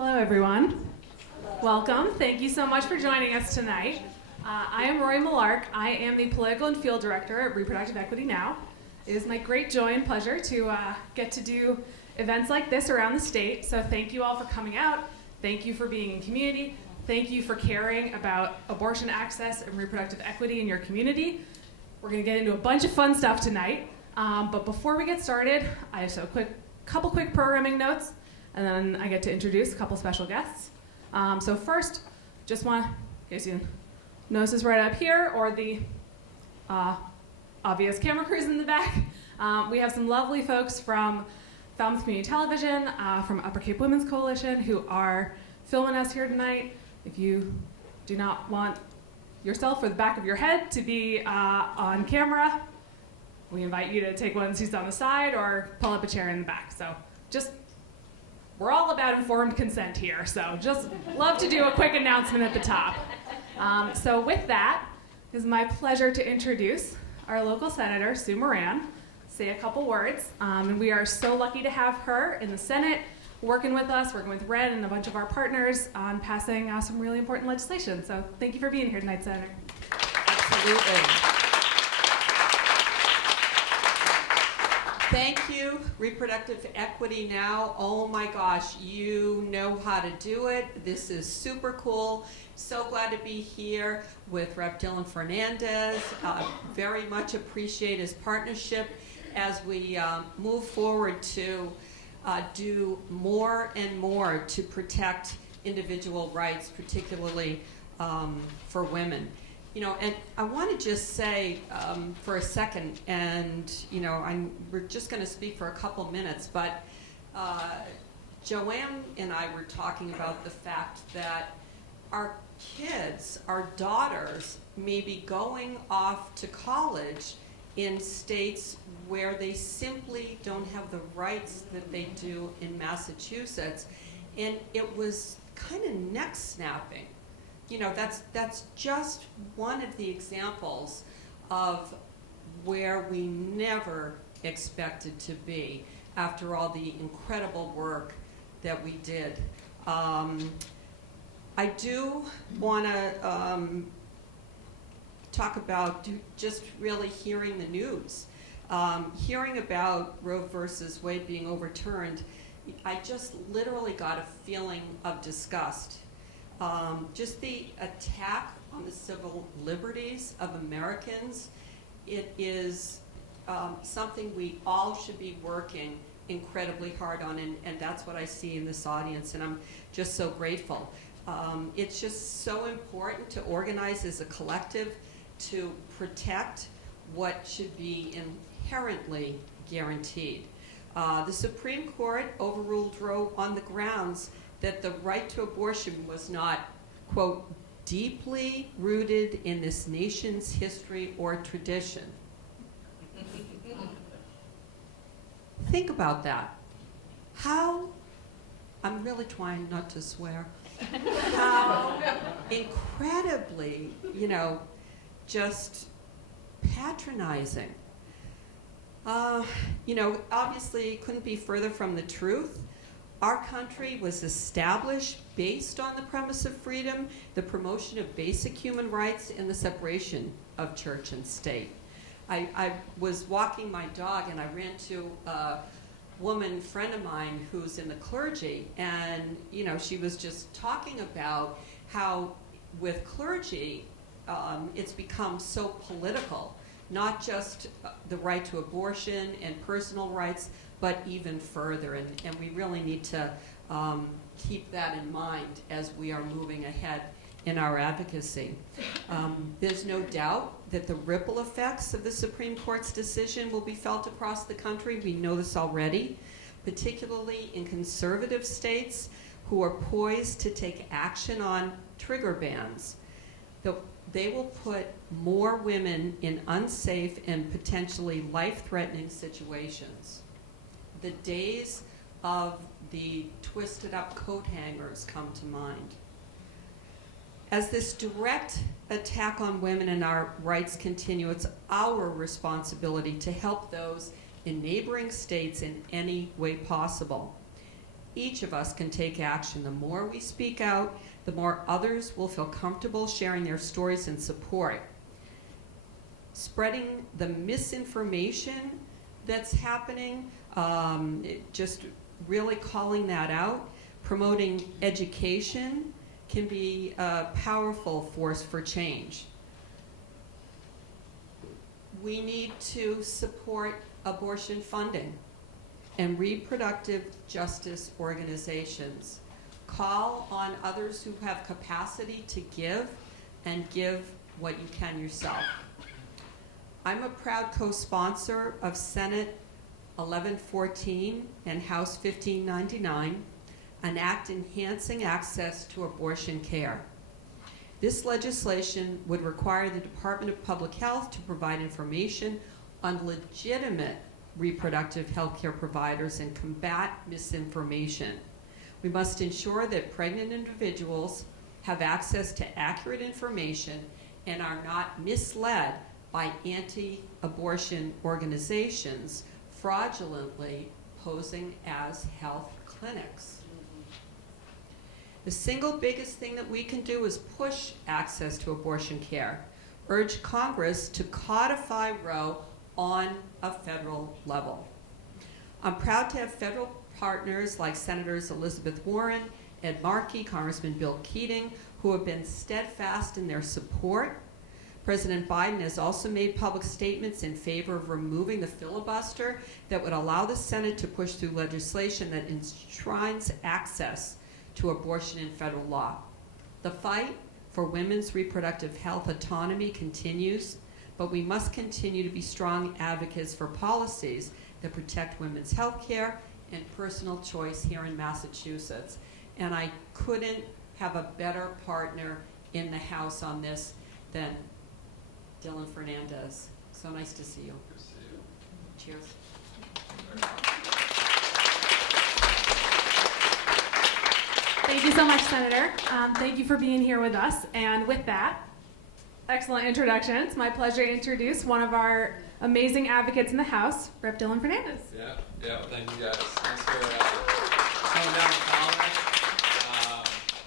Hello, everyone. Welcome. Thank you so much for joining us tonight. I am Rory Millark. I am the Political and Field Director at Reproductive Equity Now. It is my great joy and pleasure to get to do events like this around the state. So thank you all for coming out. Thank you for being in community. Thank you for caring about abortion access and reproductive equity in your community. We're going to get into a bunch of fun stuff tonight. But before we get started, I have a couple quick programming notes, and then I get to introduce a couple special guests. So first, just want to, in case you notice this right up here, or the obvious camera crews in the back, we have some lovely folks from Falmouth Community Television, from Upper Cape Women's Coalition, who are filming us here tonight. If you do not want yourself or the back of your head to be on camera, we invite you to take one seat on the side or pull up a chair in the back. So we're all about informed consent here, so just love to do a quick announcement at the top. So with that, it's my pleasure to introduce our local senator, Sue Moran, say a couple words. And we are so lucky to have her in the Senate, working with us, working with Red and a bunch of our partners on passing some really important legislation. So thank you for being here tonight, Senator. Absolutely. Thank you, Reproductive Equity Now. Oh my gosh, you know how to do it. This is super cool. So glad to be here with Rep. Dylan Fernandez. Very much appreciate his partnership as we move forward to do more and more to protect individual rights, particularly for women. You know, and I want to just say for a second, and you know, we're just going to speak for a couple minutes, but Joanne and I were talking about the fact that our kids, our daughters, may be going off to college in states where they simply don't have the rights that they do in Massachusetts, and it was kind of neck snapping. You know, that's just one of the examples of where we never expected to be after all the incredible work that we did. I do want to talk about just really hearing the news. Hearing about Roe versus Wade being overturned, I just literally got a feeling of disgust. Just the attack on the civil liberties of Americans, it is something we all should be working incredibly hard on, and that's what I see in this audience, and I'm just so grateful. It's just so important to organize as a collective to protect what should be inherently guaranteed. The Supreme Court overruled Roe on the grounds that the right to abortion was not, quote, deeply rooted in this nation's history or tradition. Think about that. How, I'm really trying not to swear, how incredibly, you know, just patronizing. You know, obviously couldn't be further from the truth. Our country was established based on the premise of freedom, the promotion of basic human rights, and the separation of church and state. I was walking my dog and I ran to a woman friend of mine who's in the clergy, and you know, she was just talking about how with clergy, it's become so political, not just the right to abortion and personal rights, but even further, and we really need to keep that in mind as we are moving ahead in our advocacy. There's no doubt that the ripple effects of the Supreme Court's decision will be felt across the country. We know this already, particularly in conservative states who are poised to take action on trigger bans. They will put more women in unsafe and potentially life-threatening situations. The days of the twisted up coat hangers come to mind. As this direct attack on women and our rights continue, it's our responsibility to help those in neighboring states in any way possible. each of us can take action. The more we speak out, the more others will feel comfortable sharing their stories and support. Spreading the misinformation that's happening, just really calling that out, promoting education can be a powerful force for change. We need to support abortion funding and reproductive justice organizations. Call on others who have capacity to give, and give what you can yourself. I'm a proud co-sponsor of Senate 1114 and House 1599, an act enhancing access to abortion care. This legislation would require the Department of Public Health to provide information on legitimate reproductive health care providers and combat misinformation. We must ensure that pregnant individuals have access to accurate information and are not misled by anti-abortion organizations fraudulently posing as health clinics. The single biggest thing that we can do is push access to abortion care. Urge Congress to codify Roe on a federal level. I'm proud to have federal partners like Senators Elizabeth Warren, Ed Markey, Congressman Bill Keating, who have been steadfast in their support. President Biden has also made public statements in favor of removing the filibuster that would allow the Senate to push through legislation that enshrines access to abortion in federal law. The fight for women's reproductive health autonomy continues, but we must continue to be strong advocates for policies that protect women's health care and personal choice here in Massachusetts. And I couldn't have a better partner in the House on this than Dylan Fernandez. So nice to see you. Good to see you. Cheers. Thank you so much, Senator. Thank you for being here with us. And with that, excellent introduction. It's my pleasure to introduce one of our amazing advocates in the House, Rep. Dylan Fernandez. Yeah, thank you guys. Thanks for coming down to College.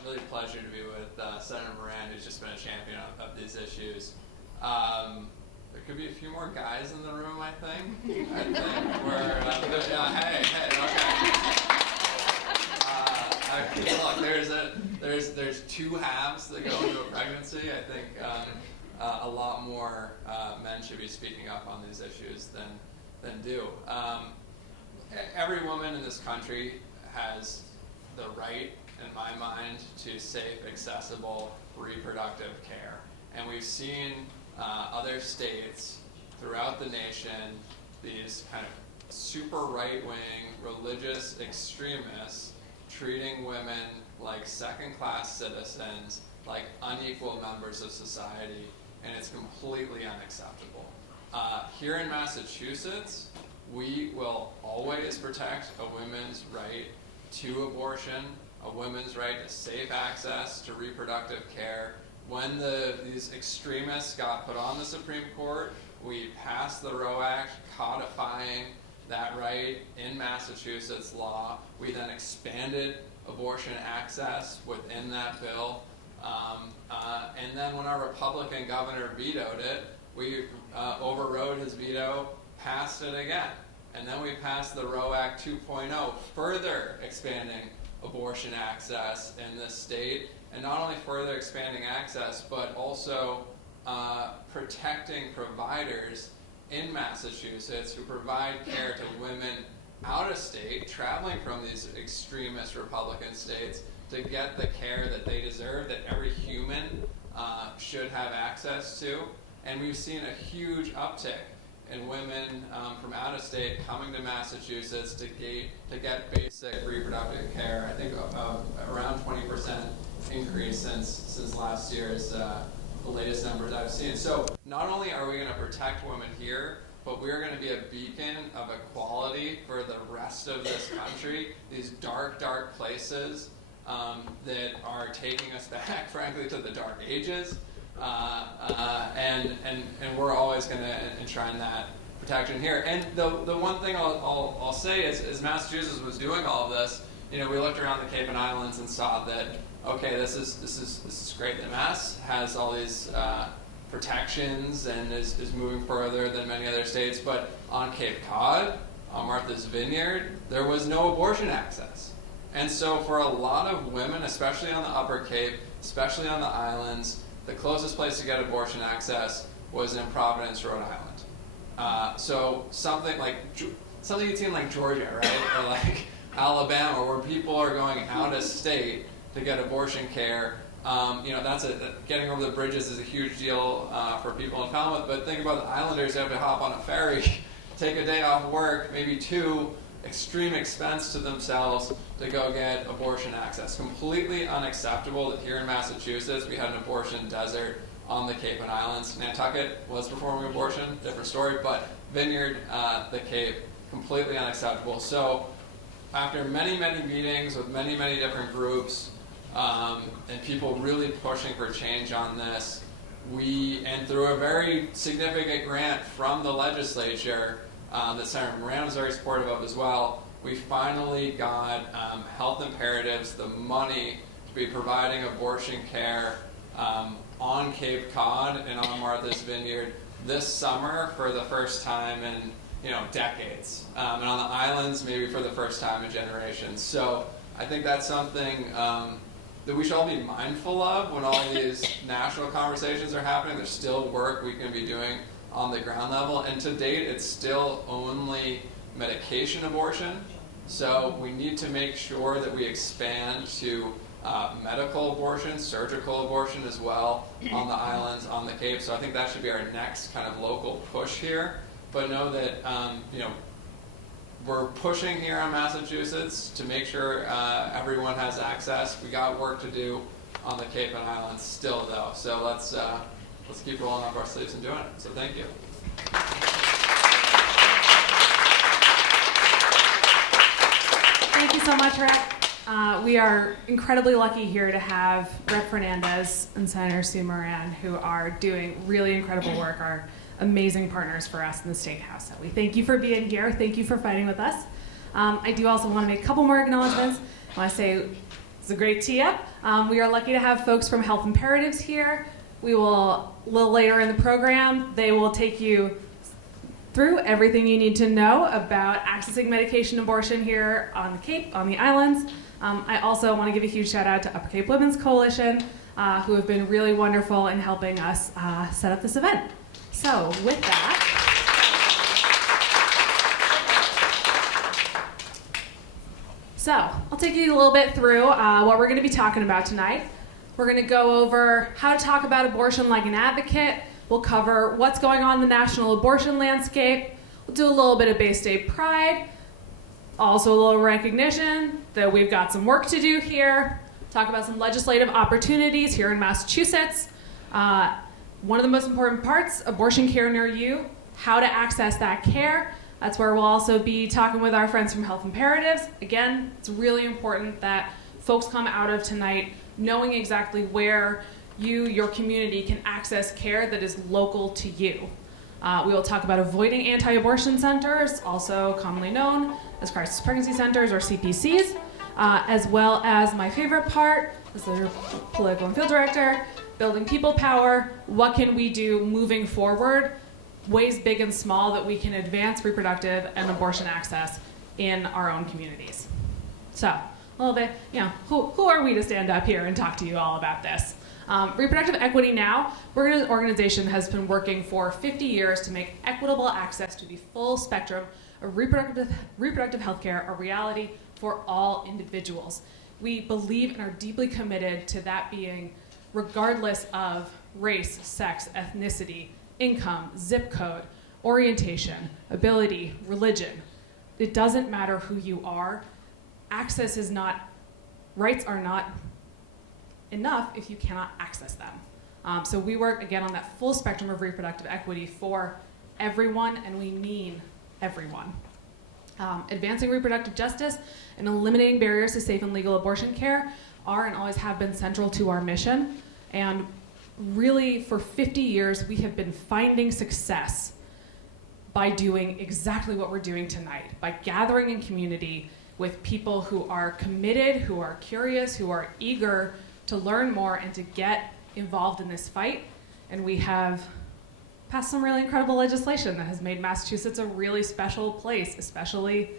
Really a pleasure to be with Senator Moran, who's just been a champion of these issues. There could be a few more guys in the room, I think. Look, there's two halves that go into a pregnancy. I think a lot more men should be speaking up on these issues than do. Every woman in this country has the right, in my mind, to safe, accessible reproductive care. And we've seen other states throughout the nation, these kind of super right-wing religious extremists treating women like second-class citizens, like unequal members of society, and it's completely unacceptable. Here in Massachusetts, we will always protect a woman's right to abortion, a woman's right to safe access to reproductive care. When these extremists got put on the Supreme Court, we passed the Roe Act codifying that right in Massachusetts law. We then expanded abortion access within that bill. And then when our Republican governor vetoed it, we overrode his veto, passed it again. And then we passed the Roe Act 2.0, further expanding abortion access in this state. And not only further expanding access, but also protecting providers in Massachusetts who provide care to women out of state, traveling from these extremist Republican states to get the care that they deserve, that every human should have access to. And we've seen a huge uptick in women from out of state coming to Massachusetts to get basic reproductive care. I think around 20% increase since last year is the latest numbers I've seen. So not only are we going to protect women here, but we're going to be a beacon of equality for the rest of this country. These dark, dark places that are taking us back, frankly, to the dark ages. And we're always going to enshrine that protection here. And the one thing I'll say is Massachusetts was doing all of this, we looked around the Cape and Islands and saw that, okay, this is great. The MS has all these protections and is moving further than many other states, but on Cape Cod, on Martha's Vineyard, there was no abortion access. And so for a lot of women, especially on the Upper Cape, especially on the islands, the closest place to get abortion access was in Providence, Rhode Island. So something you'd see in like Georgia, right? Or like Alabama, where people are going out of state to get abortion care. Getting over the bridges is a huge deal for people in Falmouth, but think about the islanders who have to hop on a ferry, take a day off work, maybe two, extreme expense to themselves to go get abortion access. Completely unacceptable that here in Massachusetts we had an abortion desert on the Cape and Islands. Nantucket was performing abortion, different story, but Vineyard, the Cape, completely unacceptable. So after many, many meetings with many, many different groups, and people really pushing for change on this, and through a very significant grant from the legislature that Senator Moran was very supportive of as well, we finally got health imperatives, the money to be providing abortion care on Cape Cod and on Martha's Vineyard this summer for the first time in decades, and on the islands maybe for the first time in generations. So I think that's something that we should all be mindful of when all these national conversations are happening. There's still work we can be doing on the ground level, and to date it's still only medication abortion. So we need to make sure that we expand to medical abortion, surgical abortion as well on the islands, on the Cape. So I think that should be our next kind of local push here. But know that we're pushing here on Massachusetts to make sure everyone has access. We got work to do on the Cape and Islands still, though. So let's keep rolling up our sleeves and doing it. So thank you. Thank you so much, Rep. We are incredibly lucky here to have Rep. Fernandez and Senator Sue Moran, who are doing really incredible work, are amazing partners for us in the State House. So we thank you for being here. Thank you for fighting with us. I do also want to make a couple more acknowledgments. I want to say it's a great tee-up. We are lucky to have folks from Health Imperatives here. We will, a little later in the program, they will take you through everything you need to know about accessing medication abortion here on the Cape, on the islands. I also want to give a huge shout out to Upper Cape Women's Coalition, who have been really wonderful in helping us set up this event. So with that, I'll take you a little bit through what we're going to be talking about tonight. We're going to go over how to talk about abortion like an advocate. We'll cover what's going on in the national abortion landscape. We'll do a little bit of Bay State Pride. Also a little recognition that we've got some work to do here. Talk about some legislative opportunities here in Massachusetts. One of the most important parts, abortion care near you, how to access that care. That's where we'll also be talking with our friends from Health Imperatives. Again, it's really important that folks come out of tonight knowing exactly where your community can access care that is local to you. We will talk about avoiding anti-abortion centers, also commonly known as crisis pregnancy centers or CPCs, as well as my favorite part, as the political and field director, building people power. What can we do moving forward? Ways big and small that we can advance reproductive and abortion access in our own communities. So, a little bit, who are we to stand up here and talk to you all about this? Reproductive Equity Now, we're an organization that has been working for 50 years to make equitable access to the full spectrum of reproductive health care a reality for all individuals. We believe and are deeply committed to that being regardless of race, sex, ethnicity, income, zip code, orientation, ability, religion. It doesn't matter who you are. Rights are not enough if you cannot access them. So we work, again, on that full spectrum of reproductive equity for everyone, and we mean everyone. Advancing reproductive justice and eliminating barriers to safe and legal abortion care are and always have been central to our mission. And really, for 50 years, we have been finding success by doing exactly what we're doing tonight, by gathering in community with people who are committed, who are curious, who are eager to learn more and to get involved in this fight. And we have passed some really incredible legislation that has made Massachusetts a really special place, especially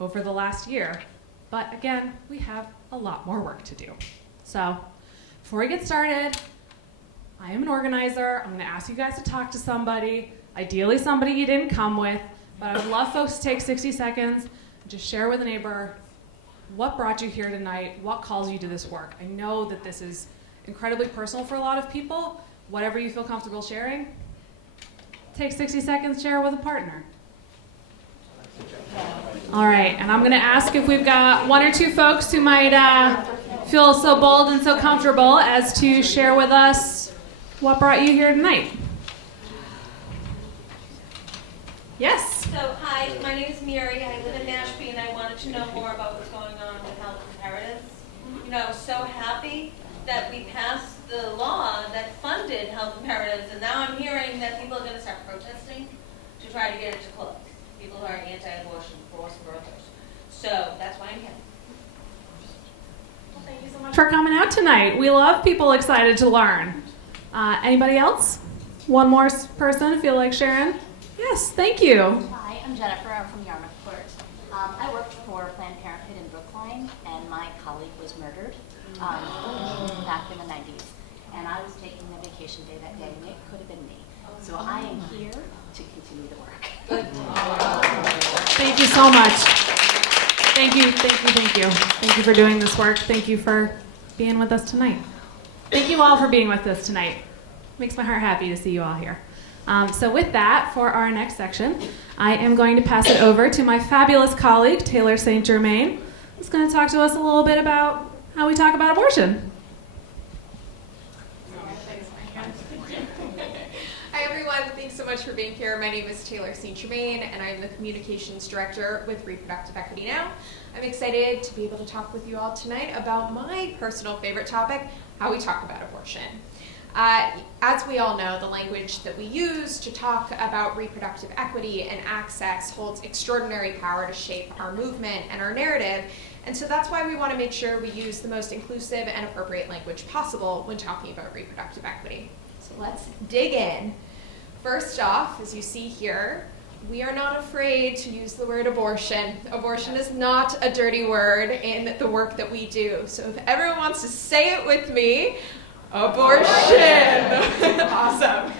over the last year. But again, we have a lot more work to do. So before we get started, I am an organizer. I'm going to ask you guys to talk to somebody, ideally somebody you didn't come with, but I would love folks to take 60 seconds and just share with a neighbor what brought you here tonight, what calls you to this work. I know that this is incredibly personal for a lot of people. Whatever you feel comfortable sharing, take 60 seconds, share with a partner. All right, and I'm going to ask if we've got one or two folks who might feel so bold and so comfortable as to share with us what brought you here tonight. Yes? So, hi, my name is Mary. I live in Mashpee, and I wanted to know more about what's going on with health comparatives. You know, so happy that we passed the law that funded health comparatives, and now I'm hearing that people are going to start protesting to try to get it to close. People who are anti-abortion, forced birthers. So that's why I'm here. Well, thank you so much for coming out tonight. We love people excited to learn. Anybody else? One more person feel like sharing? Yes, thank you. Hi, I'm Jennifer. I'm from Yarmouthport. I worked for Planned Parenthood in Brookline, and my colleague was murdered back in the 90s. And I was taking a vacation day that day, and it could have been me. So I am here to continue the work. Thank you so much. Thank you, thank you, thank you. Thank you for doing this work. Thank you for being with us tonight. Thank you all for being with us tonight. Makes my heart happy to see you all here. So with that, for our next section, I am going to pass it over to my fabulous colleague, Taylor St. Germain, who's going to talk to us a little bit about how we talk about abortion. Hi everyone, thanks so much for being here. My name is Taylor St. Germain, and I'm the Communications Director with Reproductive Equity Now. I'm excited to be able to talk with you all tonight about my personal favorite topic, how we talk about abortion. As we all know, the language that we use to talk about reproductive equity and access holds extraordinary power to shape our movement and our narrative, and so that's why we want to make sure we use the most inclusive and appropriate language possible when talking about reproductive equity. So let's dig in. First off, as you see here, we are not afraid to use the word abortion. Abortion is not a dirty word in the work that we do. So if everyone wants to say it with me, abortion. Awesome.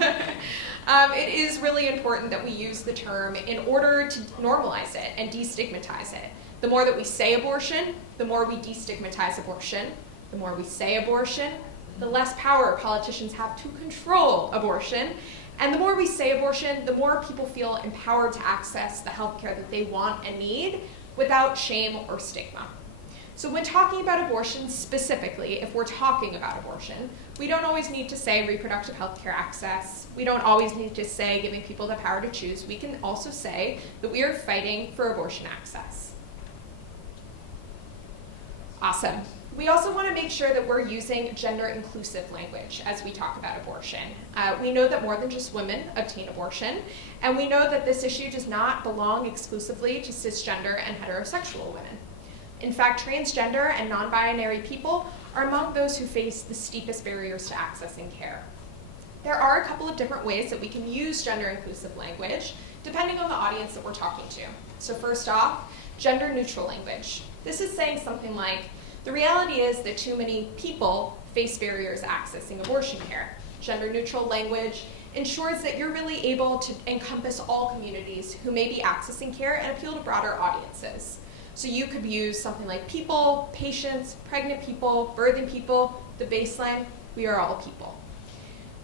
It is really important that we use the term in order to normalize it and destigmatize it. The more that we say abortion, the more we destigmatize abortion. The more we say abortion, the less power politicians have to control abortion. And the more we say abortion, the more people feel empowered to access the healthcare that they want and need without shame or stigma. So when talking about abortion specifically, if we're talking about abortion, we don't always need to say reproductive healthcare access. We don't always need to say giving people the power to choose. We can also say that we are fighting for abortion access. Awesome. We also want to make sure that we're using gender-inclusive language as we talk about abortion. We know that more than just women obtain abortion, and we know that this issue does not belong exclusively to cisgender and heterosexual women. In fact, transgender and non-binary people are among those who face the steepest barriers to accessing care. There are a couple of different ways that we can use gender-inclusive language, depending on the audience that we're talking to. So first off, gender-neutral language. This is saying something like, the reality is that too many people face barriers accessing abortion care. Gender-neutral language ensures that you're really able to encompass all communities who may be accessing care and appeal to broader audiences. So you could use something like people, patients, pregnant people, birthing people, the baseline, we are all people.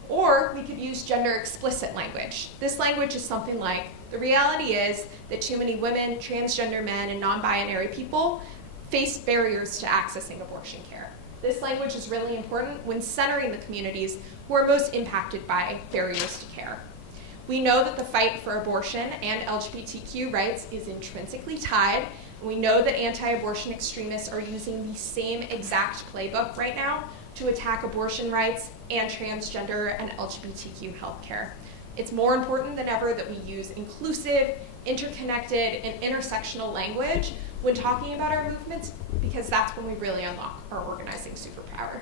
Or we could use gender-explicit language. This language is something like, the reality is that too many women, transgender men, and non-binary people face barriers to accessing abortion care. This language is really important when centering the communities who are most impacted by barriers to care. We know that the fight for abortion and LGBTQ rights is intrinsically tied, and we know that anti-abortion extremists are using the same exact playbook right now to attack abortion rights and transgender and LGBTQ healthcare. It's more important than ever that we use inclusive, interconnected, and intersectional language when talking about our movements, because that's when we really unlock our organizing superpower.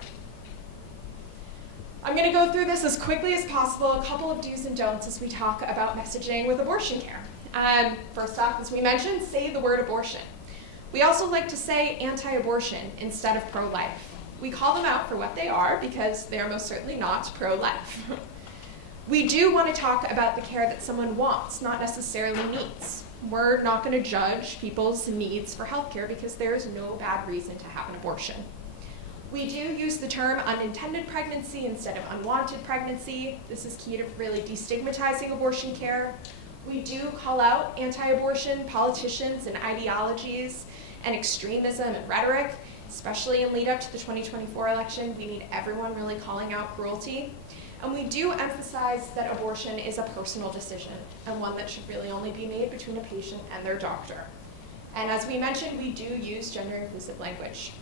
I'm going to go through this as quickly as possible, a couple of do's and don'ts as we talk about messaging with abortion care. First off, as we mentioned, say the word abortion. We also like to say anti-abortion instead of pro-life. We call them out for what they are because they are most certainly not pro-life. We do want to talk about the care that someone wants, not necessarily needs. We're not going to judge people's needs for healthcare because there is no bad reason to have an abortion. We do use the term unintended pregnancy instead of unwanted pregnancy. This is key to really destigmatizing abortion care. We do call out anti-abortion politicians and ideologies and extremism and rhetoric, especially in lead up to the 2024 election. We need everyone really calling out cruelty. And we do emphasize that abortion is a personal decision and one that should really only be made between a patient and their doctor. And as we mentioned, we do use gender-inclusive language.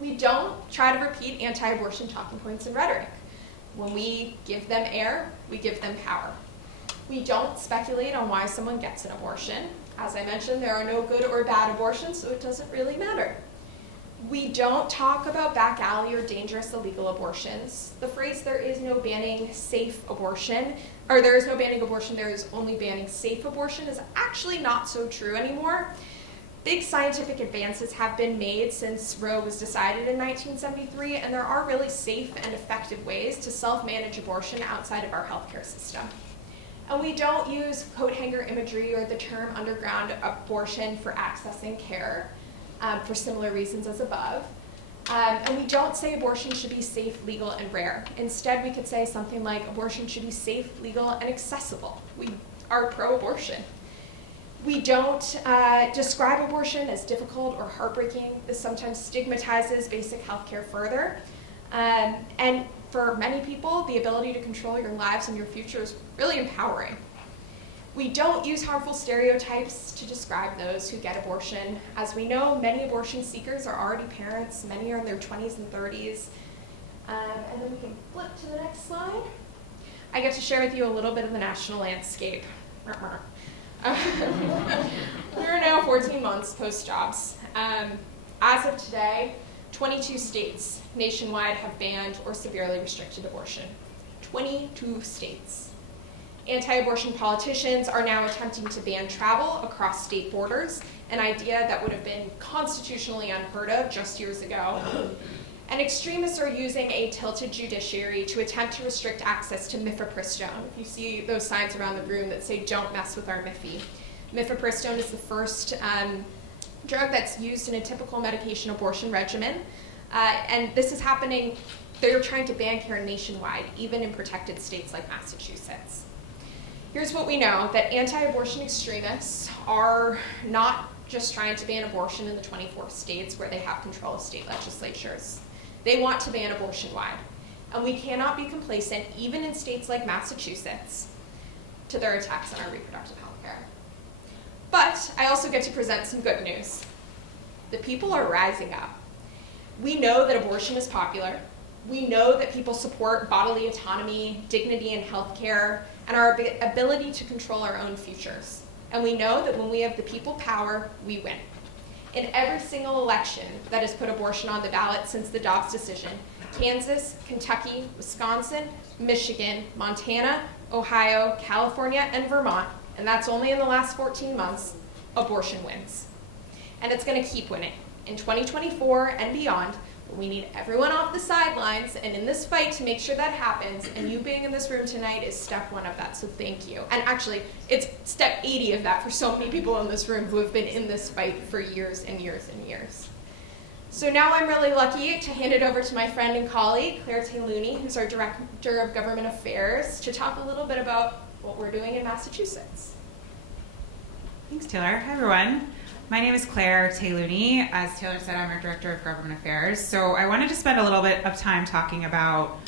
We don't try to repeat anti-abortion talking points and rhetoric. When we give them air, we give them power. We don't speculate on why someone gets an abortion. As I mentioned, there are no good or bad abortions, so it doesn't really matter. We don't talk about back alley or dangerous illegal abortions. The phrase "there is no banning safe abortion," or "there is no banning abortion, there is only banning safe abortion" is actually not so true anymore. Big scientific advances have been made since Roe was decided in 1973, and there are really safe and effective ways to self-manage abortion outside of our healthcare system. And we don't use coat hanger imagery or the term underground abortion for accessing care for similar reasons as above. And we don't say abortion should be safe, legal, and rare. Instead, we could say something like abortion should be safe, legal, and accessible. We are pro-abortion. We don't describe abortion as difficult or heartbreaking. This sometimes stigmatizes basic health care further. And for many people, the ability to control your lives and your future is really empowering. We don't use harmful stereotypes to describe those who get abortion. As we know, many abortion seekers are already parents. Many are in their 20s and 30s. And then we can flip to the next slide. I get to share with you a little bit of the national landscape. We're now 14 months post-jobs. As of today, 22 states nationwide have banned or severely restricted abortion. 22 states. Anti-abortion politicians are now attempting to ban travel across state borders, an idea that would have been constitutionally unheard of just years ago. And extremists are using a tilted judiciary to attempt to restrict access to mifepristone. If you see those signs around the room that say, "Don't mess with our Miffy." Mifepristone is the first drug that's used in a typical medication abortion regimen. And this is happening, they're trying to ban care nationwide, even in protected states like Massachusetts. Here's what we know, that anti-abortion extremists are not just trying to ban abortion in the 24 states where they have control of state legislatures. They want to ban abortion-wide. And we cannot be complacent, even in states like Massachusetts, to their attacks on our reproductive health care. But I also get to present some good news. The people are rising up. We know that abortion is popular. We know that people support bodily autonomy, dignity in healthcare, and our ability to control our own futures. And we know that when we have the people power, we win. In every single election that has put abortion on the ballot since the Dobbs decision, Kansas, Kentucky, Wisconsin, Michigan, Montana, Ohio, California, and Vermont, and that's only in the last 14 months, abortion wins. And it's going to keep winning. In 2024 and beyond, we need everyone off the sidelines and in this fight to make sure that happens, and you being in this room tonight is step 1 of that, so thank you. And actually, it's step 80 of that for so many people in this room who have been in this fight for years and years and years. So now I'm really lucky to hand it over to my friend and colleague, Claire Tayluni, who's our Director of Government Affairs, to talk a little bit about what we're doing in Massachusetts. Thanks, Taylor. Hi, everyone. My name is Claire Tayluni. As Taylor said, I'm our Director of Government Affairs. So I wanted to spend a little bit of time talking about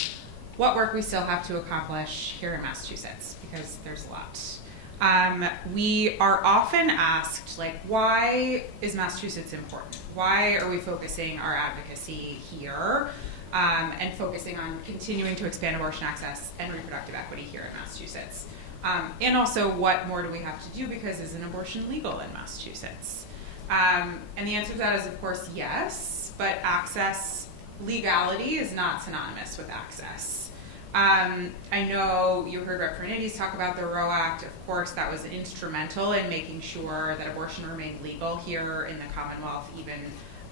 what work we still have to accomplish here in Massachusetts, because there's a lot. We are often asked, why is Massachusetts important? Why are we focusing our advocacy here and focusing on continuing to expand abortion access and reproductive equity here in Massachusetts? And also, what more do we have to do, because isn't abortion legal in Massachusetts? And the answer to that is, of course, yes, but legality is not synonymous with access. I know you heard Representatives talk about the Roe Act. Of course, that was instrumental in making sure that abortion remained legal here in the Commonwealth even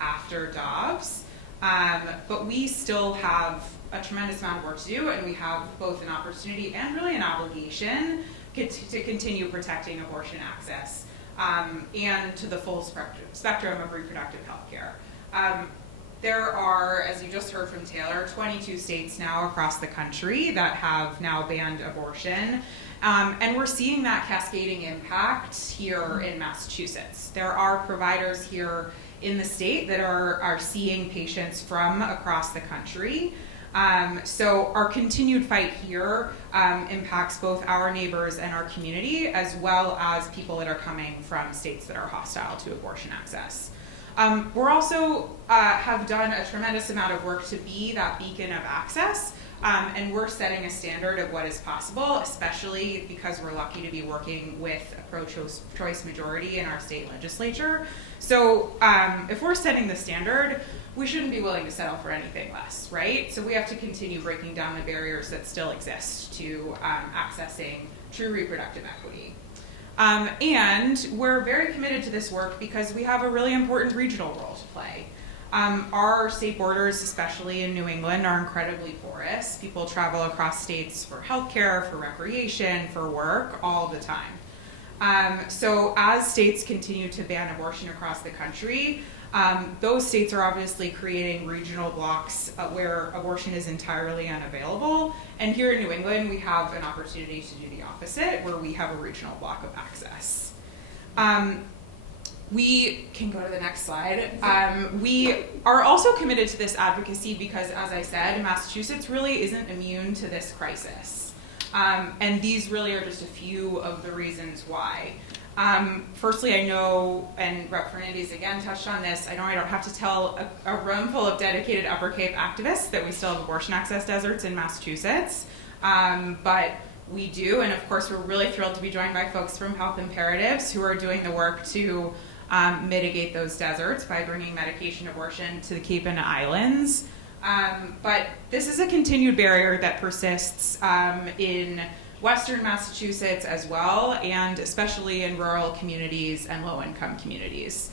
after Dobbs. But we still have a tremendous amount of work to do, and we have both an opportunity and really an obligation to continue protecting abortion access and to the full spectrum of reproductive health care. There are, as you just heard from Taylor, 22 states now across the country that have now banned abortion. And we're seeing that cascading impact here in Massachusetts. There are providers here in the state that are seeing patients from across the country. So our continued fight here impacts both our neighbors and our community, as well as people that are coming from states that are hostile to abortion access. We're also have done a tremendous amount of work to be that beacon of access, and we're setting a standard of what is possible, especially because we're lucky to be working with a pro-choice majority in our state legislature. So if we're setting the standard, we shouldn't be willing to settle for anything less, right? So we have to continue breaking down the barriers that still exist to accessing true reproductive equity. And we're very committed to this work because we have a really important regional role to play. Our state borders, especially in New England, are incredibly porous. People travel across states for healthcare, for recreation, for work, all the time. So as states continue to ban abortion across the country, those states are obviously creating regional blocks where abortion is entirely unavailable. And here in New England, we have an opportunity to do the opposite, where we have a regional block of access. We can go to the next slide. We are also committed to this advocacy because, as I said, Massachusetts really isn't immune to this crisis. And these really are just a few of the reasons why. Firstly, I know, and Representatives again touched on this, I know I don't have to tell a room full of dedicated Upper Cape activists that we still have abortion access deserts in Massachusetts, but we do, and of course we're really thrilled to be joined by folks from Health Imperatives who are doing the work to mitigate those deserts by bringing medication abortion to the Cape and Islands. But this is a continued barrier that persists in Western Massachusetts as well, and especially in rural communities and low-income communities.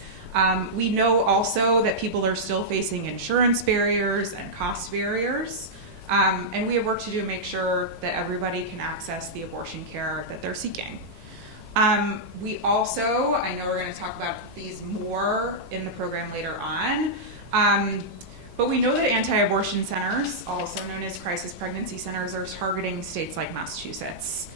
We know also that people are still facing insurance barriers and cost barriers, and we have work to do to make sure that everybody can access the abortion care that they're seeking. We also, I know we're going to talk about these more in the program later on, but we know that anti-abortion centers, also known as crisis pregnancy centers, are targeting states like Massachusetts.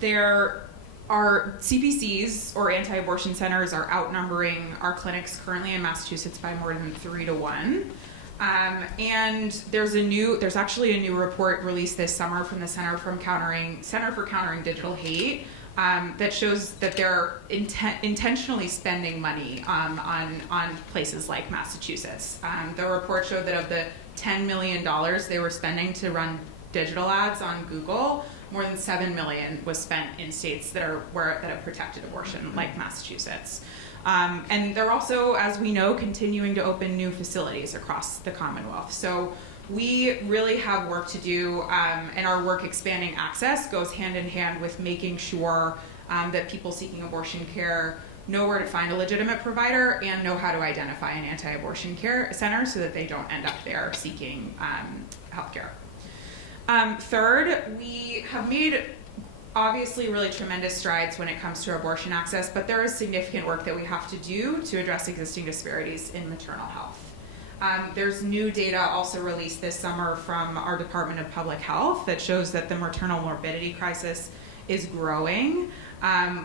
There are CPCs, or anti-abortion centers, are outnumbering our clinics currently in Massachusetts by more than 3 to 1. And there's actually a new report released this summer from the Center for Countering Digital Hate that shows that they're intentionally spending money on places like Massachusetts. The report showed that of the $10 million they were spending to run digital ads on Google, more than $7 million was spent in states that have protected abortion, like Massachusetts. And they're also, as we know, continuing to open new facilities across the Commonwealth. So we really have work to do, and our work expanding access goes hand in hand with making sure that people seeking abortion care know where to find a legitimate provider and know how to identify an anti-abortion care center so that they don't end up there seeking health care. Third, we have made obviously really tremendous strides when it comes to abortion access, but there is significant work that we have to do to address existing disparities in maternal health. There's new data also released this summer from our Department of Public Health that shows that the maternal morbidity crisis is growing,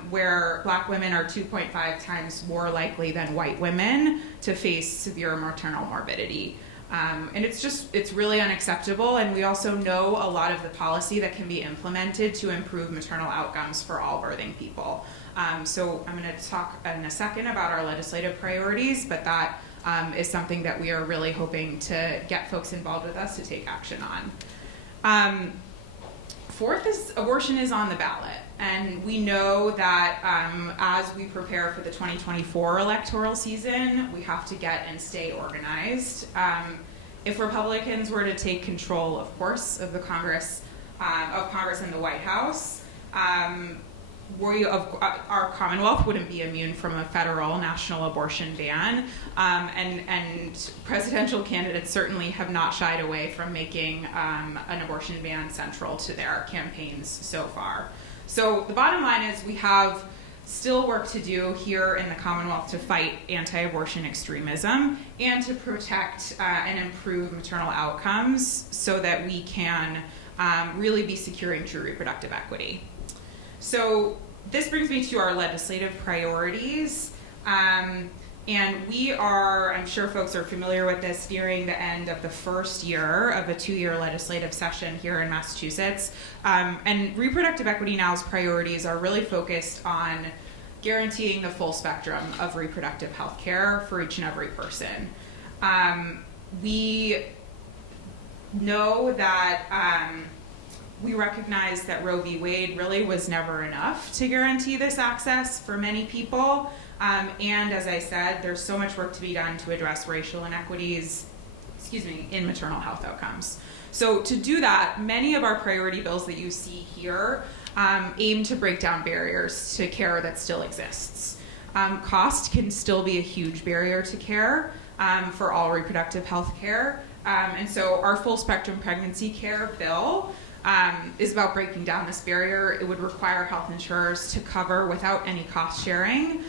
where Black women are 2.5 times more likely than white women to face severe maternal morbidity. And it's really unacceptable, and we also know a lot of the policy that can be implemented to improve maternal outcomes for all birthing people. So I'm going to talk in a second about our legislative priorities, but that is something that we are really hoping to get folks involved with us to take action on. Fourth is abortion is on the ballot. And we know that as we prepare for the 2024 electoral season, we have to get and stay organized. If Republicans were to take control, of course, of the Congress and the White House, our Commonwealth wouldn't be immune from a federal national abortion ban, and presidential candidates certainly have not shied away from making an abortion ban central to their campaigns so far. So the bottom line is we have still work to do here in the Commonwealth to fight anti-abortion extremism and to protect and improve maternal outcomes so that we can really be securing true reproductive equity. So this brings me to our legislative priorities. And we are, I'm sure folks are familiar with this, nearing the end of the first year of a 2-year legislative session here in Massachusetts. And Reproductive Equity Now's priorities are really focused on guaranteeing the full spectrum of reproductive health care for each and every person. We know that we recognize that Roe v. Wade really was never enough to guarantee this access for many people. And as I said, there's so much work to be done to address racial inequities, in maternal health outcomes. So to do that, many of our priority bills that you see here aim to break down barriers to care that still exists. Cost can still be a huge barrier to care for all reproductive health care. And so our full spectrum pregnancy care bill is about breaking down this barrier. It would require health insurers to cover, without any cost sharing,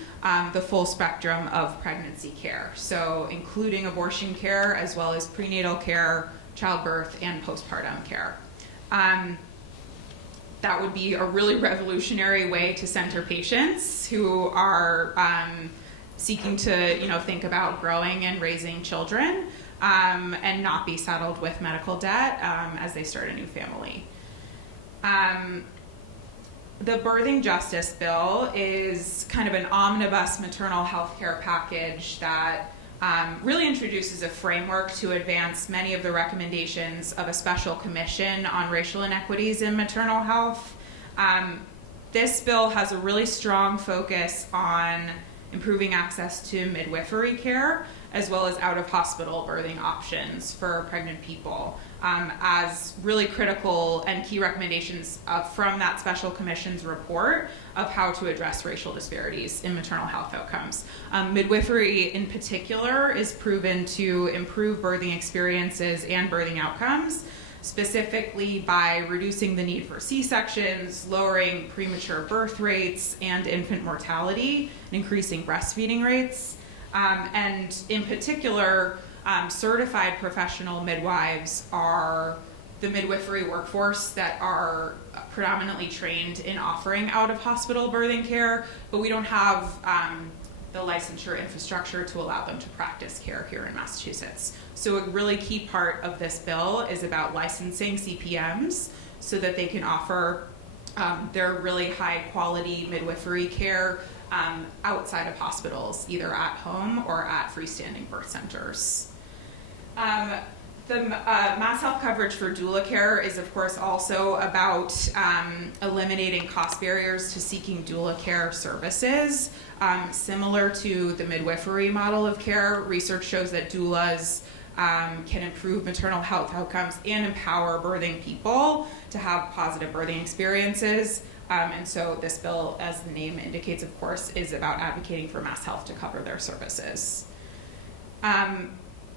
the full spectrum of pregnancy care. So including abortion care as well as prenatal care, childbirth, and postpartum care. That would be a really revolutionary way to center patients who are seeking to think about growing and raising children. And not be saddled with medical debt as they start a new family. The Birthing Justice Bill is kind of an omnibus maternal health care package that really introduces a framework to advance many of the recommendations of a special commission on racial inequities in maternal health. This bill has a really strong focus on improving access to midwifery care, as well as out-of-hospital birthing options for pregnant people, as really critical and key recommendations from that special commission's report of how to address racial disparities in maternal health outcomes. Midwifery in particular is proven to improve birthing experiences and birthing outcomes, specifically by reducing the need for C-sections, lowering premature birth rates and infant mortality, and increasing breastfeeding rates. And in particular, certified professional midwives are the midwifery workforce that are predominantly trained in offering out-of-hospital birthing care, but we don't have the licensure infrastructure to allow them to practice care here in Massachusetts. So a really key part of this bill is about licensing CPMs so that they can offer their really high-quality midwifery care outside of hospitals, either at home or at freestanding birth centers. The mass health coverage for doula care is, of course, also about eliminating cost barriers to seeking doula care services. Similar to the midwifery model of care, research shows that doulas can improve maternal health outcomes and empower birthing people to have positive birthing experiences. And so this bill, as the name indicates, of course, is about advocating for mass health to cover their services.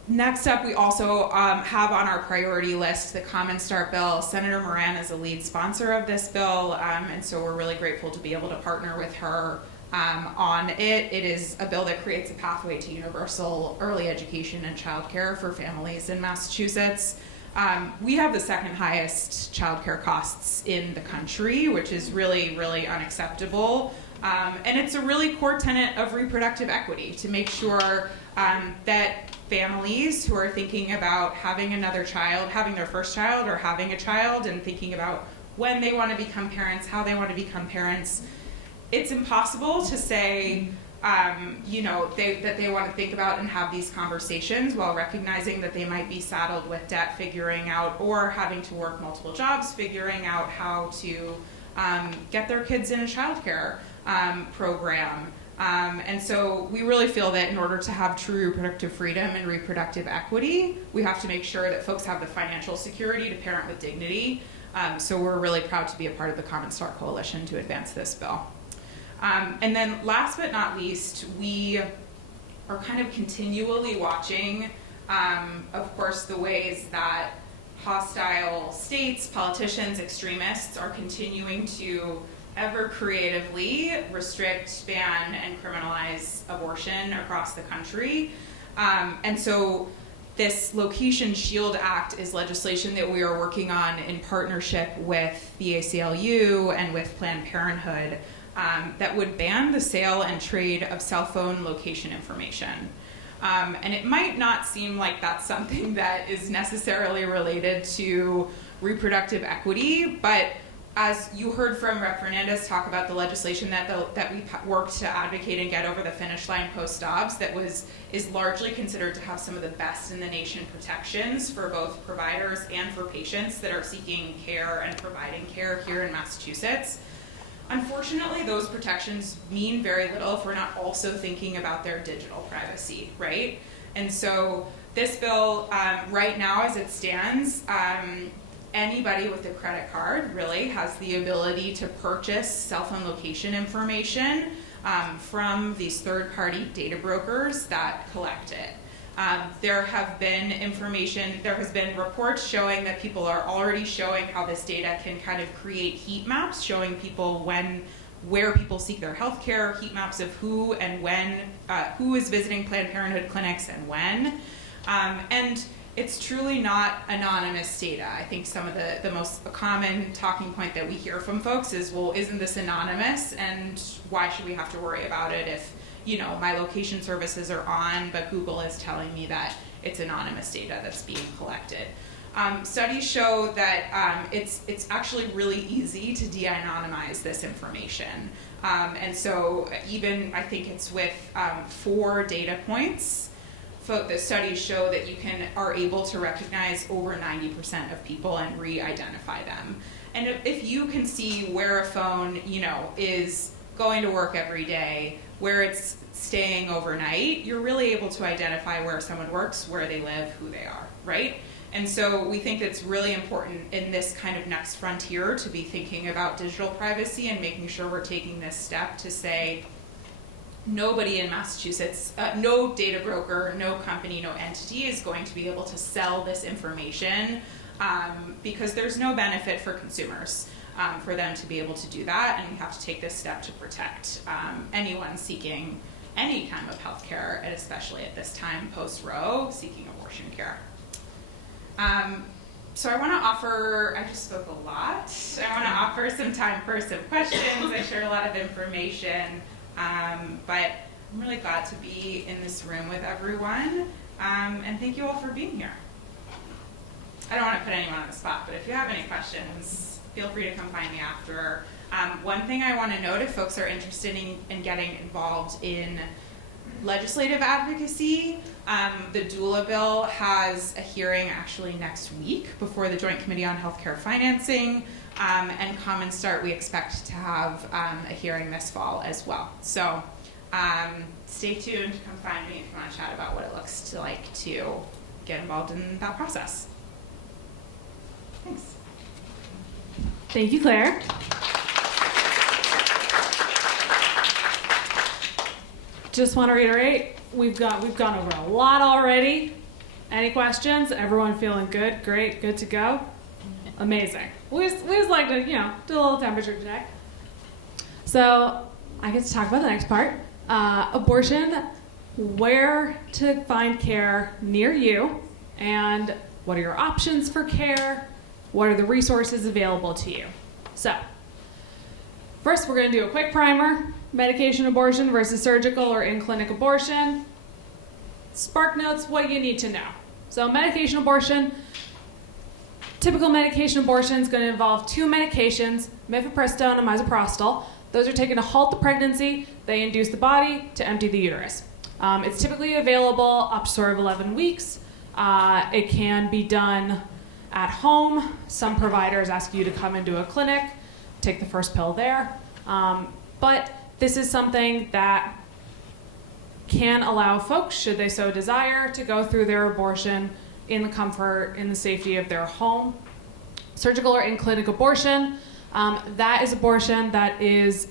Next up, we also have on our priority list the Common Start bill. Senator Moran is a lead sponsor of this bill, and so we're really grateful to be able to partner with her on it. It is a bill that creates a pathway to universal early education and childcare for families in Massachusetts. We have the second highest childcare costs in the country, which is really, really unacceptable. And it's a really core tenet of reproductive equity to make sure that families who are thinking about having another child, having their first child or having a child, and thinking about when they want to become parents, how they want to become parents, it's impossible to say that they want to think about and have these conversations while recognizing that they might be saddled with debt, figuring out, or having to work multiple jobs, figuring out how to get their kids in a childcare program. And so we really feel that in order to have true reproductive freedom and reproductive equity, we have to make sure that folks have the financial security to parent with dignity. So we're really proud to be a part of the Common Start Coalition to advance this bill. And then last but not least, we are kind of continually watching, of course, the ways that hostile states, politicians, extremists are continuing to ever creatively restrict, ban, and criminalize abortion across the country. And so this Location Shield Act is legislation that we are working on in partnership with the ACLU and with Planned Parenthood that would ban the sale and trade of cell phone location information. And it might not seem like that's something that is necessarily related to reproductive equity, but as you heard from Rep. Fernandez talk about the legislation that we worked to advocate and get over the finish line post-Dobbs that is largely considered to have some of the best in the nation protections for both providers and for patients that are seeking care and providing care here in Massachusetts. Unfortunately, those protections mean very little if we're not also thinking about their digital privacy, right? And so this bill, right now as it stands, anybody with a credit card really has the ability to purchase cell phone location information from these third-party data brokers that collect it. There has been reports showing that people are already showing how this data can kind of create heat maps, showing people where people seek their health care, heat maps of who and when, who is visiting Planned Parenthood clinics and when. And it's truly not anonymous data. I think some of the most common talking point that we hear from folks is, well, isn't this anonymous? And why should we have to worry about it if, my location services are on, but Google is telling me that it's anonymous data that's being collected. Studies show that it's actually really easy to de-anonymize this information. And so even, I think it's with 4 data points, the studies show that you are able to recognize over 90% of people and re-identify them. And if you can see where a phone, is going to work every day, where it's staying overnight, you're really able to identify where someone works, where they live, who they are, right? And so we think it's really important in this kind of next frontier to be thinking about digital privacy and making sure we're taking this step to say, nobody in Massachusetts, no data broker, no company, no entity is going to be able to sell this information because there's no benefit for consumers for them to be able to do that, and we have to take this step to protect anyone seeking any kind of health care, and especially at this time post-Roe, seeking abortion care. So I want to offer, I just spoke a lot, I want to offer some time for some questions. I shared a lot of information. But I'm really glad to be in this room with everyone, and thank you all for being here. I don't want to put anyone on the spot, but if you have any questions, feel free to come find me after. One thing I want to note, if folks are interested in getting involved in legislative advocacy, the doula bill has a hearing actually next week before the Joint Committee on Healthcare Financing. And Common Start, we expect to have a hearing this fall as well. So stay tuned, come find me if you want to chat about what it looks like to get involved in that process. Thanks. Thank you, Claire. Just want to reiterate, we've gone over a lot already. Any questions? Everyone feeling good? Great, good to go? Amazing. We just like to, do a little temperature check. So I get to talk about the next part. Abortion, where to find care near you, and what are your options for care? What are the resources available to you? So first, we're going to do a quick primer. Medication abortion versus surgical or in-clinic abortion. Spark notes, what you need to know. So medication abortion, typical medication abortion is going to involve 2 medications, mifepristone and misoprostol. Those are taken to halt the pregnancy. They induce the body to empty the uterus. It's typically available up to sort of 11 weeks. It can be done at home. Some providers ask you to come into a clinic. take the first pill there. But this is something that can allow folks, should they so desire, to go through their abortion in the comfort, in the safety of their home. Surgical or in-clinic abortion, that is abortion that is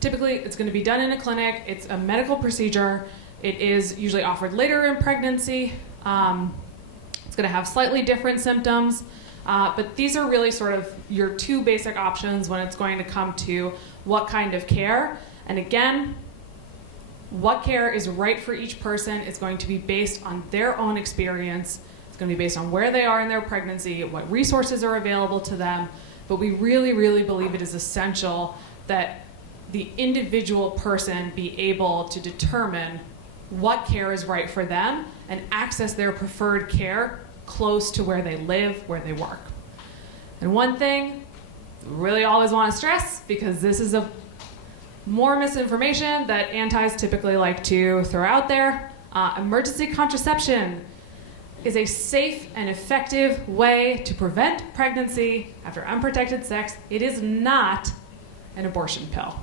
typically, it's going to be done in a clinic. It's a medical procedure. It is usually offered later in pregnancy. It's going to have slightly different symptoms, but these are really sort of your two basic options when it's going to come to what kind of care. And again, what care is right for each person is going to be based on their own experience. It's going to be based on where they are in their pregnancy, what resources are available to them. But we really, really believe it is essential that the individual person be able to determine what care is right for them and access their preferred care close to where they live, where they work. And one thing we really always want to stress, because this is a more misinformation that antis typically like to throw out there, emergency contraception is a safe and effective way to prevent pregnancy after unprotected sex. It is not an abortion pill.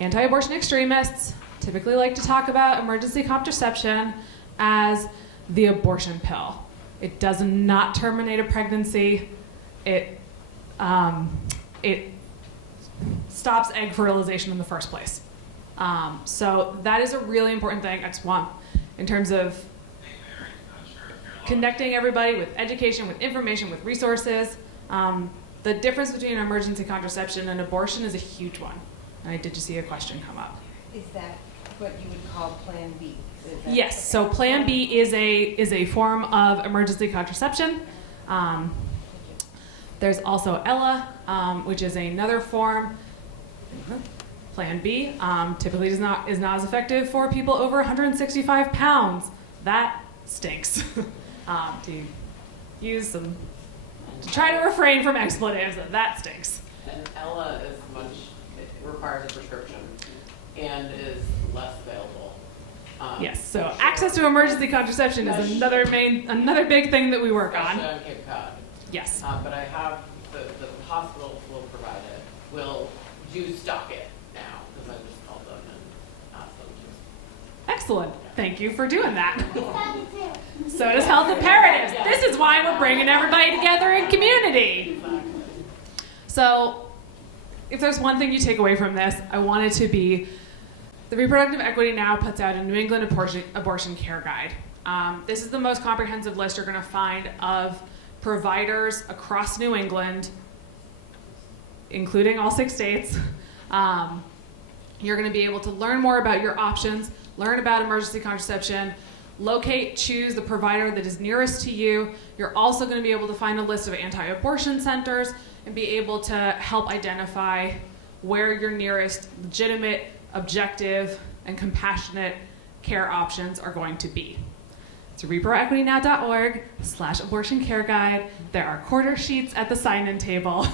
Anti-abortion extremists typically like to talk about emergency contraception as the abortion pill. It does not terminate a pregnancy. It stops egg fertilization in the first place. So that is a really important thing. I just want, in terms of connecting everybody with education, with information, with resources, the difference between emergency contraception and abortion is a huge one. And I did just see a question come up. Is that what you would call Plan B? Yes, so Plan B is a form of emergency contraception. There's also Ella, which is another form. Plan B typically is not as effective for people over 165 pounds. That stinks. To try to refrain from expletives, that stinks. And Ella is it requires a prescription and is less available. Yes, so access to emergency contraception is another big thing that we work on. Especially on Cape Cod. Yes. But I have, the hospitals will provide it, do stock it now, because I just called them and asked them to. Excellent. Thank you for doing that. So does Health Imperatives. This is why we're bringing everybody together in community. So if there's one thing you take away from this, I want it to be the Reproductive Equity Now puts out a New England Abortion Care Guide. This is the most comprehensive list you're going to find of providers across New England, including all 6 states. You're going to be able to learn more about your options, learn about emergency contraception, locate, choose the provider that is nearest to you. You're also going to be able to find a list of anti-abortion centers and be able to help identify where your nearest legitimate, objective, and compassionate care options are going to be. It's reproequitynow.org/abortion care guide. There are quarter sheets at the sign-in table.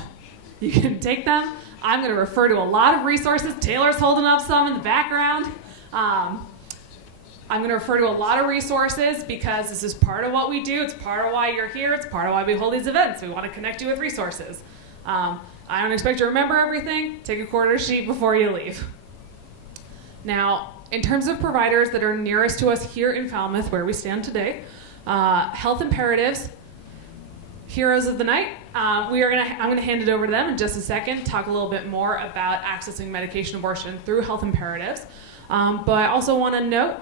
You can take them. I'm going to refer to a lot of resources. Taylor's holding up some in the background. I'm going to refer to a lot of resources because this is part of what we do. It's part of why you're here. It's part of why we hold these events. We want to connect you with resources. I don't expect you to remember everything. Take a quarter sheet before you leave. Now, in terms of providers that are nearest to us here in Falmouth, where we stand today, Health Imperatives, heroes of the night. I'm going to hand it over to them in just a second, talk a little bit more about accessing medication abortion through Health Imperatives. But I also want to note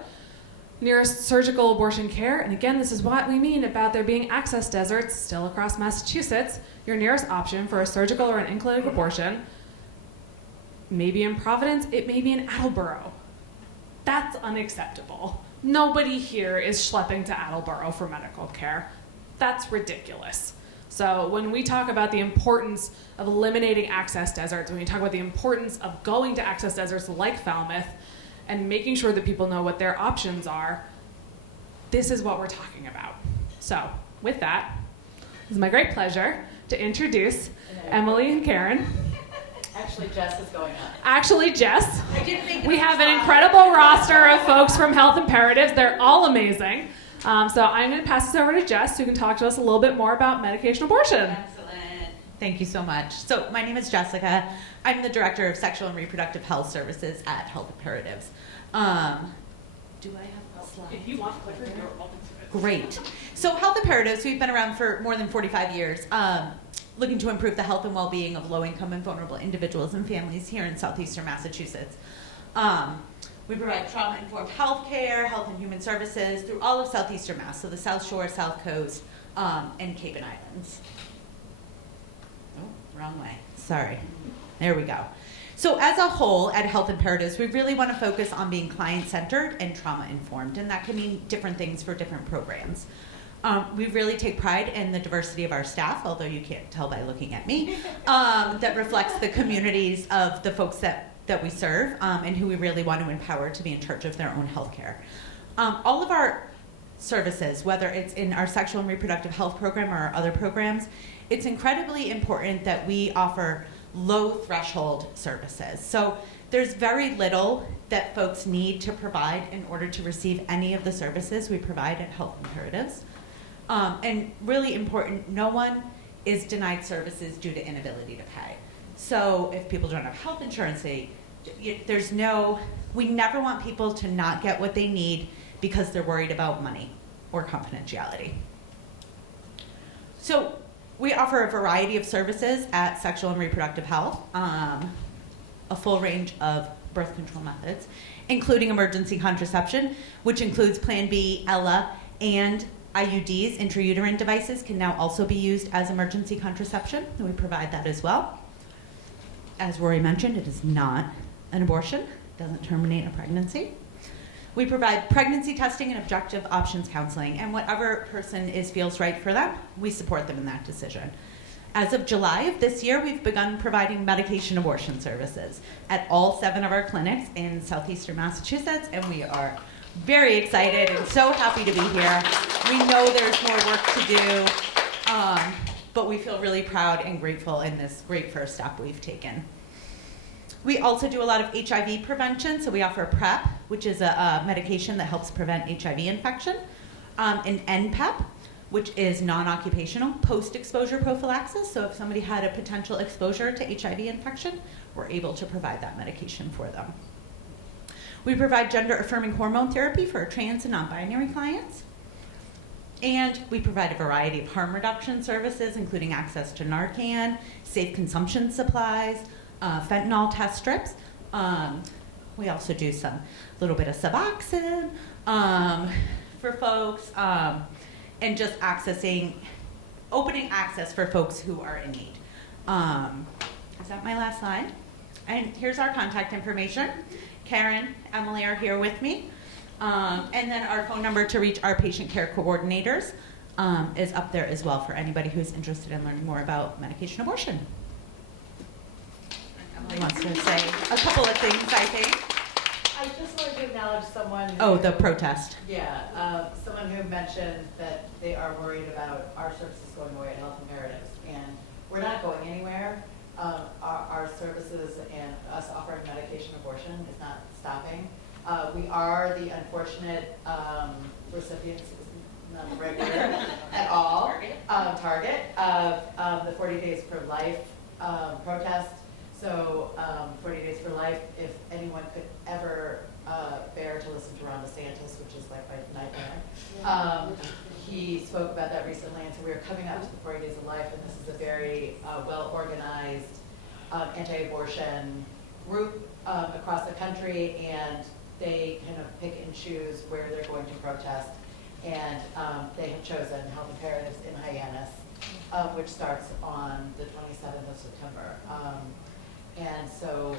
nearest surgical abortion care, and again, this is what we mean about there being access deserts still across Massachusetts. Your nearest option for a surgical or an in-clinic abortion may be in Providence, it may be in Attleboro. That's unacceptable. Nobody here is schlepping to Attleboro for medical care. That's ridiculous. So when we talk about the importance of eliminating access deserts, when we talk about the importance of going to access deserts like Falmouth and making sure that people know what their options are, this is what we're talking about. So with that, it's my great pleasure to introduce Emily and Karen. Actually, Jess is going up. Actually, Jess. I didn't think We have an incredible roster of folks from Health Imperatives. They're all amazing. So I'm going to pass this over to Jess, who can talk to us a little bit more about medication abortion. Excellent. Thank you so much. So my name is Jessica. I'm the Director of Sexual and Reproductive Health Services at Health Imperatives. Do I have a slide? If you want to click it, you're open to it. Great. So Health Imperatives, we've been around for more than 45 years, looking to improve the health and well-being of low-income and vulnerable individuals and families here in southeastern Massachusetts. We provide trauma-informed health care, health and human services through all of southeastern Mass, so the South Shore, South Coast, and Cape and Islands. Oh, wrong way. Sorry. There we go. So as a whole, at Health Imperatives, we really want to focus on being client-centered and trauma-informed, and that can mean different things for different programs. We really take pride in the diversity of our staff, although you can't tell by looking at me, that reflects the communities of the folks that we serve and who we really want to empower to be in charge of their own health care. All of our services, whether it's in our sexual and reproductive health program or our other programs, it's incredibly important that we offer low threshold services. So there's very little that folks need to provide in order to receive any of the services we provide at Health Imperatives. And really important, no one is denied services due to inability to pay. So if people don't have health insurance, we never want people to not get what they need because they're worried about money or confidentiality. So we offer a variety of services at Sexual and Reproductive Health, a full range of birth control methods, including emergency contraception, which includes Plan B, Ella, and IUDs, intrauterine devices, can now also be used as emergency contraception. We provide that as well. As Rory mentioned, it is not an abortion, it doesn't terminate a pregnancy. We provide pregnancy testing and objective options counseling, and whatever person feels right for them, we support them in that decision. As of July of this year, we've begun providing medication abortion services at all 7 of our clinics in southeastern Massachusetts, and we are very excited and so happy to be here. We know there's more work to do, but we feel really proud and grateful in this great first step we've taken. We also do a lot of HIV prevention, so we offer PrEP, which is a medication that helps prevent HIV infection, and NPEP, which is non-occupational post-exposure prophylaxis. So if somebody had a potential exposure to HIV infection, we're able to provide that medication for them. We provide gender-affirming hormone therapy for trans and non-binary clients. And we provide a variety of harm reduction services, including access to Narcan, safe consumption supplies, fentanyl test strips. We also do some little bit of Suboxone for folks, and just opening access for folks who are in need. Is that my last slide? And here's our contact information. Karen, Emily are here with me. And then our phone number to reach our patient care coordinators is up there as well for anybody who's interested in learning more about medication abortion. Emily wants to say a couple of things, I think. I just wanted to acknowledge someone. Oh, the protest. Yeah, someone who mentioned that they are worried about our services going away at Health Imperatives, and we're not going anywhere. Our services and us offering medication abortion is not stopping. We are the unfortunate recipients, not the right word at all, target of the 40 Days for Life protest. So 40 Days for Life, if anyone could ever bear to listen to Ron DeSantis, which is like my nightmare, he spoke about that recently, and so we are coming up to the 40 Days of Life, and this is a very well-organized anti-abortion group across the country, and they kind of pick and choose where they're going to protest, and they have chosen Health Imperatives in Hyannis, which starts on the 27th of September. And so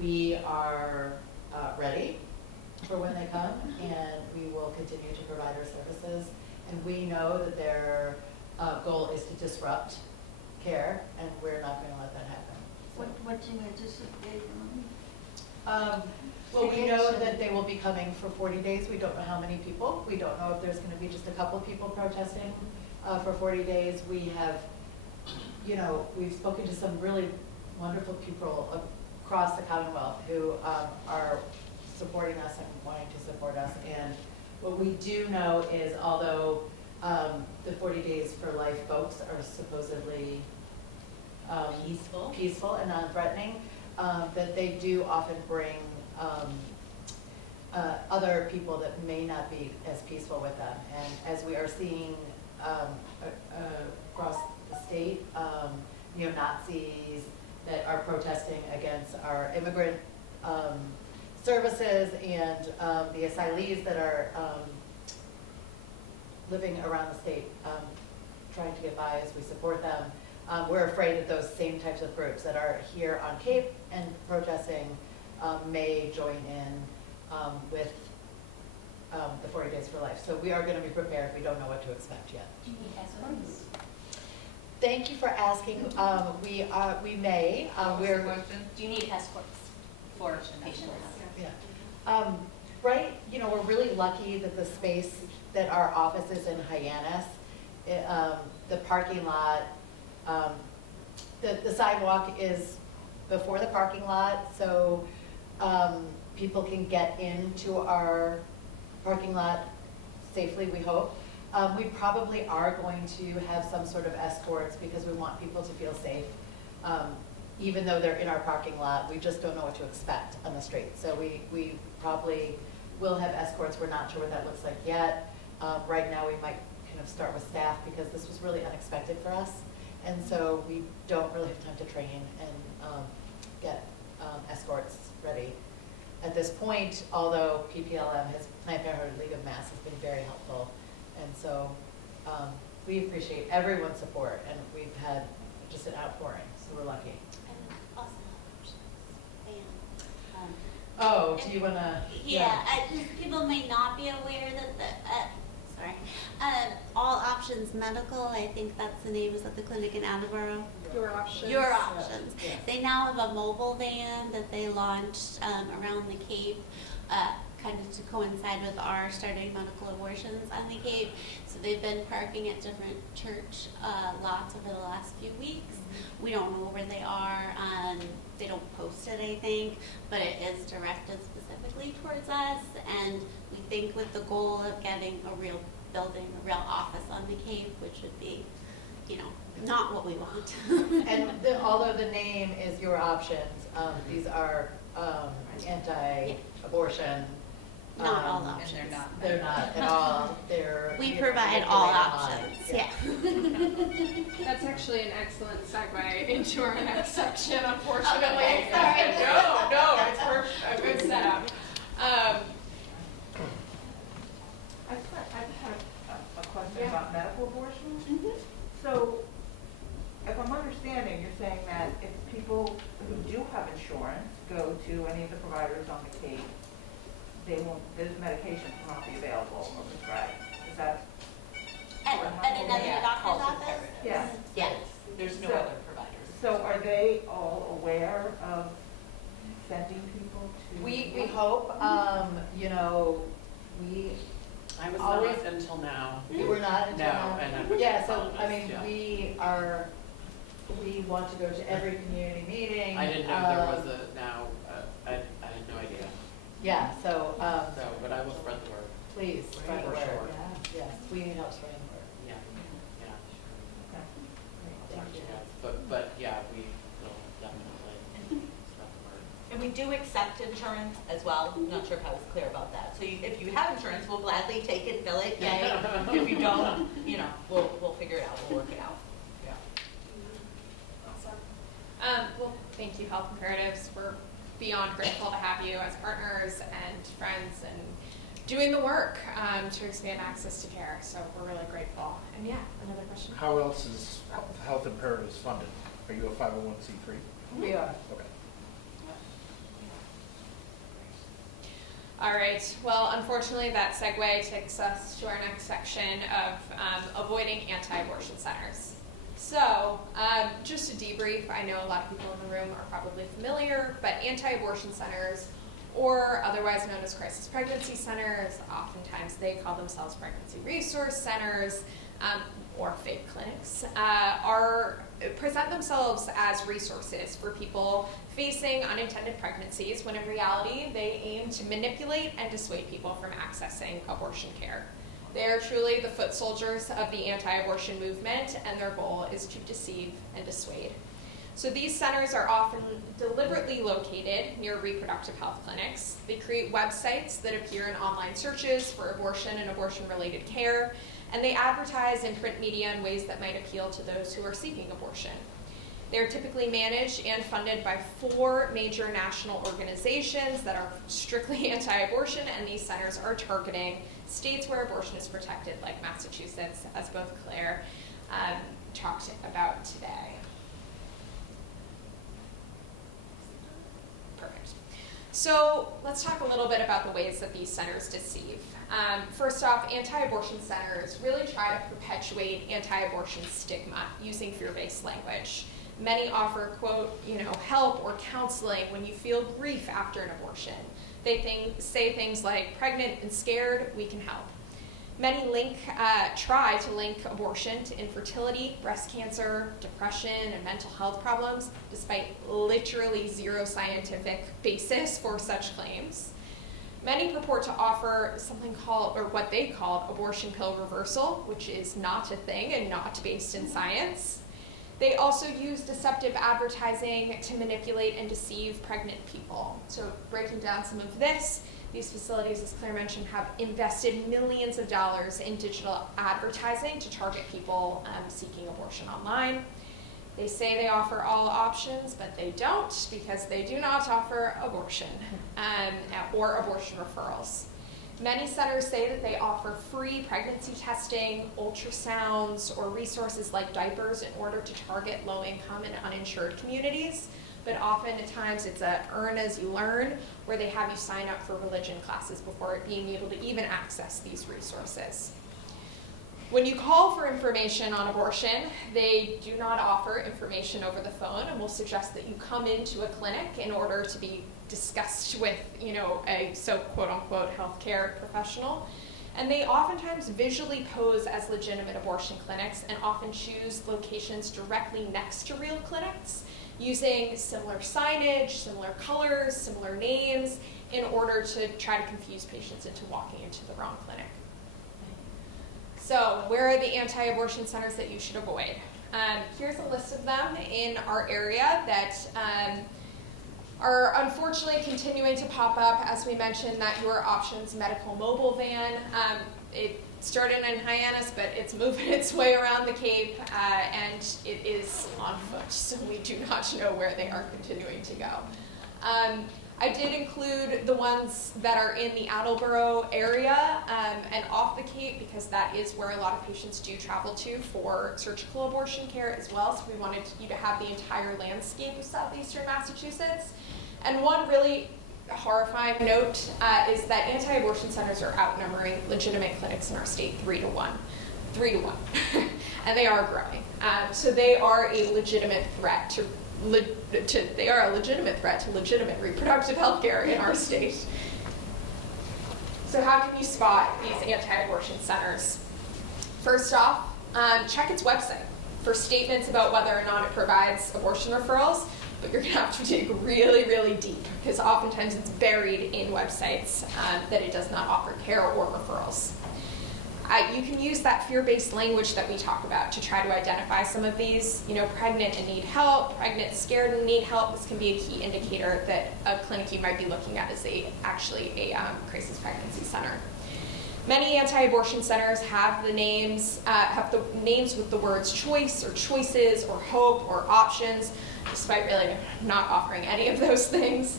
we are ready for when they come, and we will continue to provide our services. And we know that their goal is to disrupt care, and we're not going to let that happen. So. What do you anticipate? Well, we know that they will be coming for 40 days. We don't know how many people. We don't know if there's going to be just a couple people protesting for 40 days. We have, we've spoken to some really wonderful people across the Commonwealth who are supporting us and wanting to support us. And what we do know is, although the 40 Days for Life folks are supposedly peaceful and non-threatening, that they do often bring other people that may not be as peaceful with them. And as we are seeing across the state, neo-Nazis that are protesting against our immigrant services and the asylees that are living around the state trying to get by as we support them. We're afraid that those same types of groups that are here on Cape and protesting may join in with the 40 Days for Life. So we are going to be prepared. We don't know what to expect yet. Do you need escorts? Thank you for asking. We may. Do you need escorts for patient housing? Yeah. Right, we're really lucky that the space that our office is in Hyannis, the parking lot, the sidewalk is before the parking lot, so people can get into our parking lot safely, we hope. We probably are going to have some sort of escorts because we want people to feel safe. Even though they're in our parking lot, we just don't know what to expect on the street. So we probably will have escorts. We're not sure what that looks like yet. Right now we might kind of start with staff because this was really unexpected for us. And so we don't really have time to train and get escorts ready. At this point, although PPLM, Planned Parenthood League of Mass, has been very helpful. And so we appreciate everyone's support, and we've had just an outpouring, so we're lucky. And also options. Oh, do you want to? Yeah, people may not be aware that All Options Medical, I think that's the name, is at the clinic in Attleboro. Your options. Your Options. Yeah. They now have a mobile van that they launched around the Cape, kind of to coincide with our starting medical abortions on the Cape. So they've been parking at different church lots over the last few weeks. We don't know where they are. They don't post it, I think, but it is directed specifically towards us. And we think with the goal of getting a real building, a real office on the Cape, which would be, not what we want. And although the name is Your Options, these are anti-abortion. Not all options. They're not at all. We provide all options. Yeah. That's actually an excellent segue into our next section, unfortunately. Okay, sorry. No, it's perfect. A good setup. I have a question about medical abortion. So, if I'm understanding, you're saying that if people who do have insurance go to any of the providers on the Cape, this medication will not be available or prescribed. Is that? At another doctor's office? Yes. Yes. There's no So- other providers. So are they all aware of sending people to? We hope, I was Always- not until now. we were not until No, now. and I'm. Yeah, so, I mean, yeah. we want to go to every community meeting. I didn't know there was I had no idea. Yeah, so, But I will spread the word. please, spread the For word. sure. Yes, we need help spreading the word. Yeah, yeah. Okay. I'll talk to you guys. But yeah, we will definitely spread the word. And we do accept insurance as well. I'm not sure if I was clear about that. So if you have insurance, we'll gladly take it, bill it, yay. If you don't, we'll figure it out, we'll work it out. Yeah. Awesome. Well, thank you, Health Imperatives. We're beyond grateful to have you as partners and friends and doing the work to expand access to care. So we're really grateful. And yeah, another question? How else is Health Imperatives funded? Are you a 501c3? We are. Okay. All right. Well, unfortunately, that segue takes us to our next section of avoiding anti-abortion centers. So, just to debrief, I know a lot of people in the room are probably familiar, but anti-abortion centers, or otherwise known as crisis pregnancy centers, oftentimes they call themselves pregnancy resource centers, or FAPE clinics, present themselves as resources for people facing unintended pregnancies, when in reality they aim to manipulate and dissuade people from accessing abortion care. They are truly the foot soldiers of the anti-abortion movement, and their goal is to deceive and dissuade. So these centers are often deliberately located near reproductive health clinics. They create websites that appear in online searches for abortion and abortion-related care, and they advertise in print media in ways that might appeal to those who are seeking abortion. They're typically managed and funded by 4 major national organizations that are strictly anti-abortion, and these centers are targeting states where abortion is protected, like Massachusetts, as both Claire talked about today. Perfect. So let's talk a little bit about the ways that these centers deceive. First off, anti-abortion centers really try to perpetuate anti-abortion stigma using fear-based language. Many offer, quote, help or counseling when you feel grief after an abortion. They say things like, pregnant and scared, we can help. Many try to link abortion to infertility, breast cancer, depression, and mental health problems, despite literally zero scientific basis for such claims. Many purport to offer something called, or what they call, abortion pill reversal, which is not a thing and not based in science. They also use deceptive advertising to manipulate and deceive pregnant people. So breaking down some of this, these facilities, as Claire mentioned, have invested millions of dollars in digital advertising to target people seeking abortion online. They say they offer all options, but they don't, because they do not offer abortion or abortion referrals. Many centers say that they offer free pregnancy testing, ultrasounds, or resources like diapers in order to target low-income and uninsured communities. But often at times it's a earn as you learn, where they have you sign up for religion classes before being able to even access these resources. When you call for information on abortion, they do not offer information over the phone and will suggest that you come into a clinic in order to be discussed with, a quote-unquote healthcare professional. And they oftentimes visually pose as legitimate abortion clinics and often choose locations directly next to real clinics, using similar signage, similar colors, similar names, in order to try to confuse patients into walking into the wrong clinic. So where are the anti-abortion centers that you should avoid? Here's a list of them in our area that are unfortunately continuing to pop up. As we mentioned, that Your Options medical mobile van. It started in Hyannis, but it's moving its way around the Cape, and it is on foot, so we do not know where they are continuing to go. I did include the ones that are in the Attleboro area and off the Cape, because that is where a lot of patients do travel to for surgical abortion care as well. So we wanted you to have the entire landscape of southeastern Massachusetts. And one really horrifying note is that anti-abortion centers are outnumbering legitimate clinics in our state 3-to-1. 3-to-1. And they are growing. So they are a legitimate threat to legitimate reproductive health care in our state. So how can you spot these anti-abortion centers? First off, check its website for statements about whether or not it provides abortion referrals, but you're going to have to dig really, really deep, because oftentimes it's buried in websites that it does not offer care or referrals. You can use that fear-based language that we talk about to try to identify some of these, pregnant and need help, pregnant, scared and need help. This can be a key indicator that a clinic you might be looking at is actually a crisis pregnancy center. Many anti-abortion centers have the names with the words choice or choices or hope or options, despite really not offering any of those things.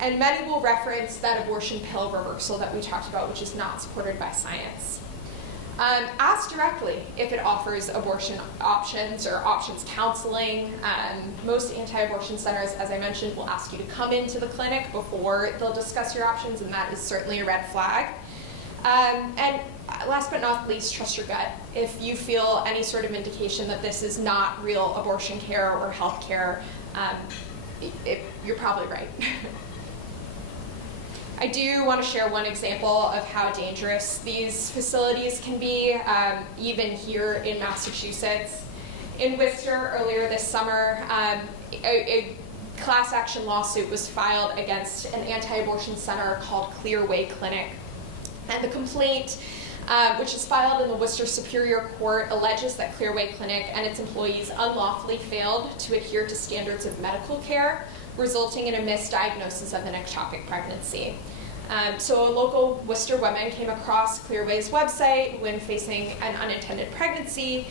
And many will reference that abortion pill reversal that we talked about, which is not supported by science. Ask directly if it offers abortion options or options counseling. Most anti-abortion centers, as I mentioned, will ask you to come into the clinic before they'll discuss your options, and that is certainly a red flag. And last but not least, trust your gut. If you feel any sort of indication that this is not real abortion care or health care, you're probably right. I do want to share one example of how dangerous these facilities can be, even here in Massachusetts. In Worcester, earlier this summer, a class action lawsuit was filed against an anti-abortion center called Clearway Clinic. And the complaint which is filed in the Worcester Superior Court, alleges that Clearway Clinic and its employees unlawfully failed to adhere to standards of medical care, resulting in a misdiagnosis of an ectopic pregnancy. So a local Worcester woman came across Clearway's website when facing an unintended pregnancy.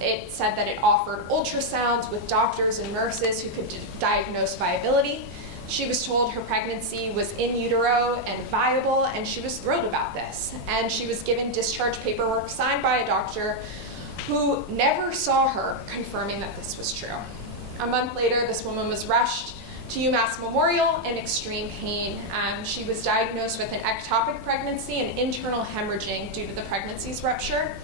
It said that it offered ultrasounds with doctors and nurses who could diagnose viability. She was told her pregnancy was in utero and viable, and she was thrilled about this. And she was given discharge paperwork signed by a doctor who never saw her, confirming that this was true. A month later, this woman was rushed to UMass Memorial in extreme pain. She was diagnosed with an ectopic pregnancy and internal hemorrhaging due to the pregnancy's rupture.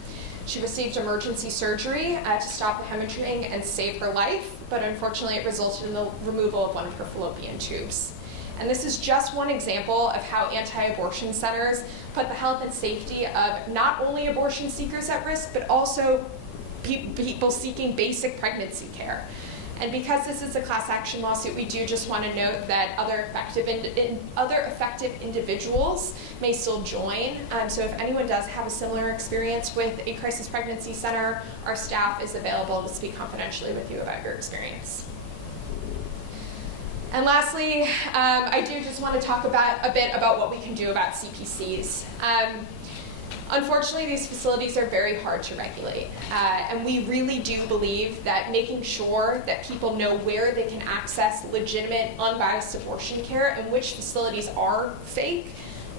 She received emergency surgery to stop the hemorrhaging and save her life, but unfortunately it resulted in the removal of one of her fallopian tubes. And this is just one example of how anti-abortion centers put the health and safety of not only abortion seekers at risk, but also people seeking basic pregnancy care. And because this is a class action lawsuit, we do just want to note that other effective individuals may still join. So if anyone does have a similar experience with a crisis pregnancy center, our staff is available to speak confidentially with you about your experience. And lastly, I do just want to talk a bit about what we can do about CPCs. Unfortunately, these facilities are very hard to regulate, and we really do believe that making sure that people know where they can access legitimate, unbiased abortion care and which facilities are fake